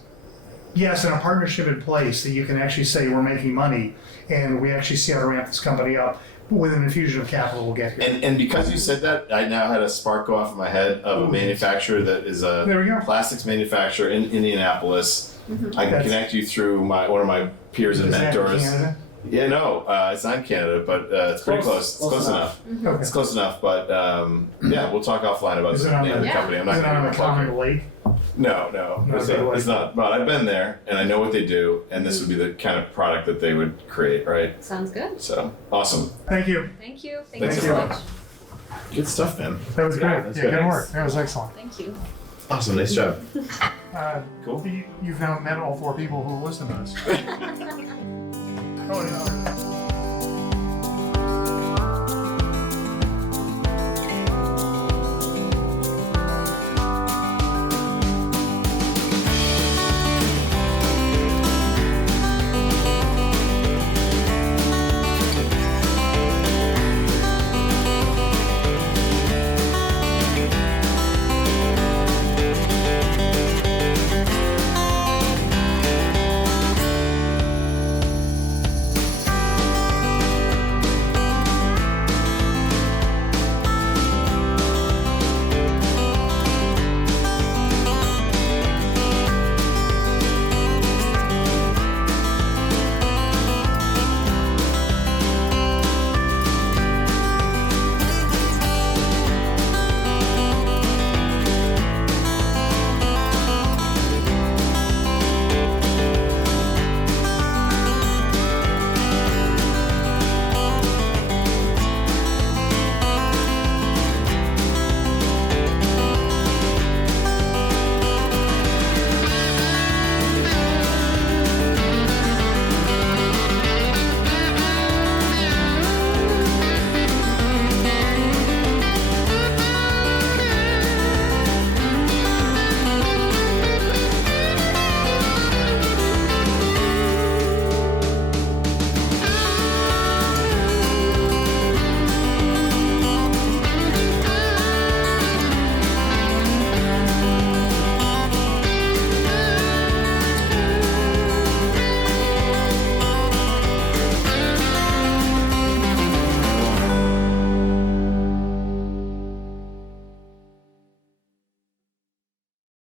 Yes, and a partnership in place that you can actually say we're making money and we actually see how to ramp this company up. With an infusion of capital, we'll get here. And because you said that, I now had a spark go off in my head of a manufacturer that is a There we go. plastics manufacturer in Indianapolis. I can That's- connect you through one of my peers and Is that in mentors. Canada? Yeah, no, it's not in Canada, but it's pretty close. It's close enough. Okay. It's close enough, but yeah, we'll talk offline about Is the it on name of the the- company. I'm Is not it going on to a plug common it. lake? No, Not it's, a good it's way. not. But I've been there, and I know what they do, and this would be the kind of product that they would create, right? Sounds good. So awesome, Thank you. Thank you. Thanks Thank you a so lot. much. good stuff, man. That was great. that's Yeah, good. good work. That was excellent. Thank you. Awesome, nice job. Cool. You've now met all 4 people who listen to us. Oh, no.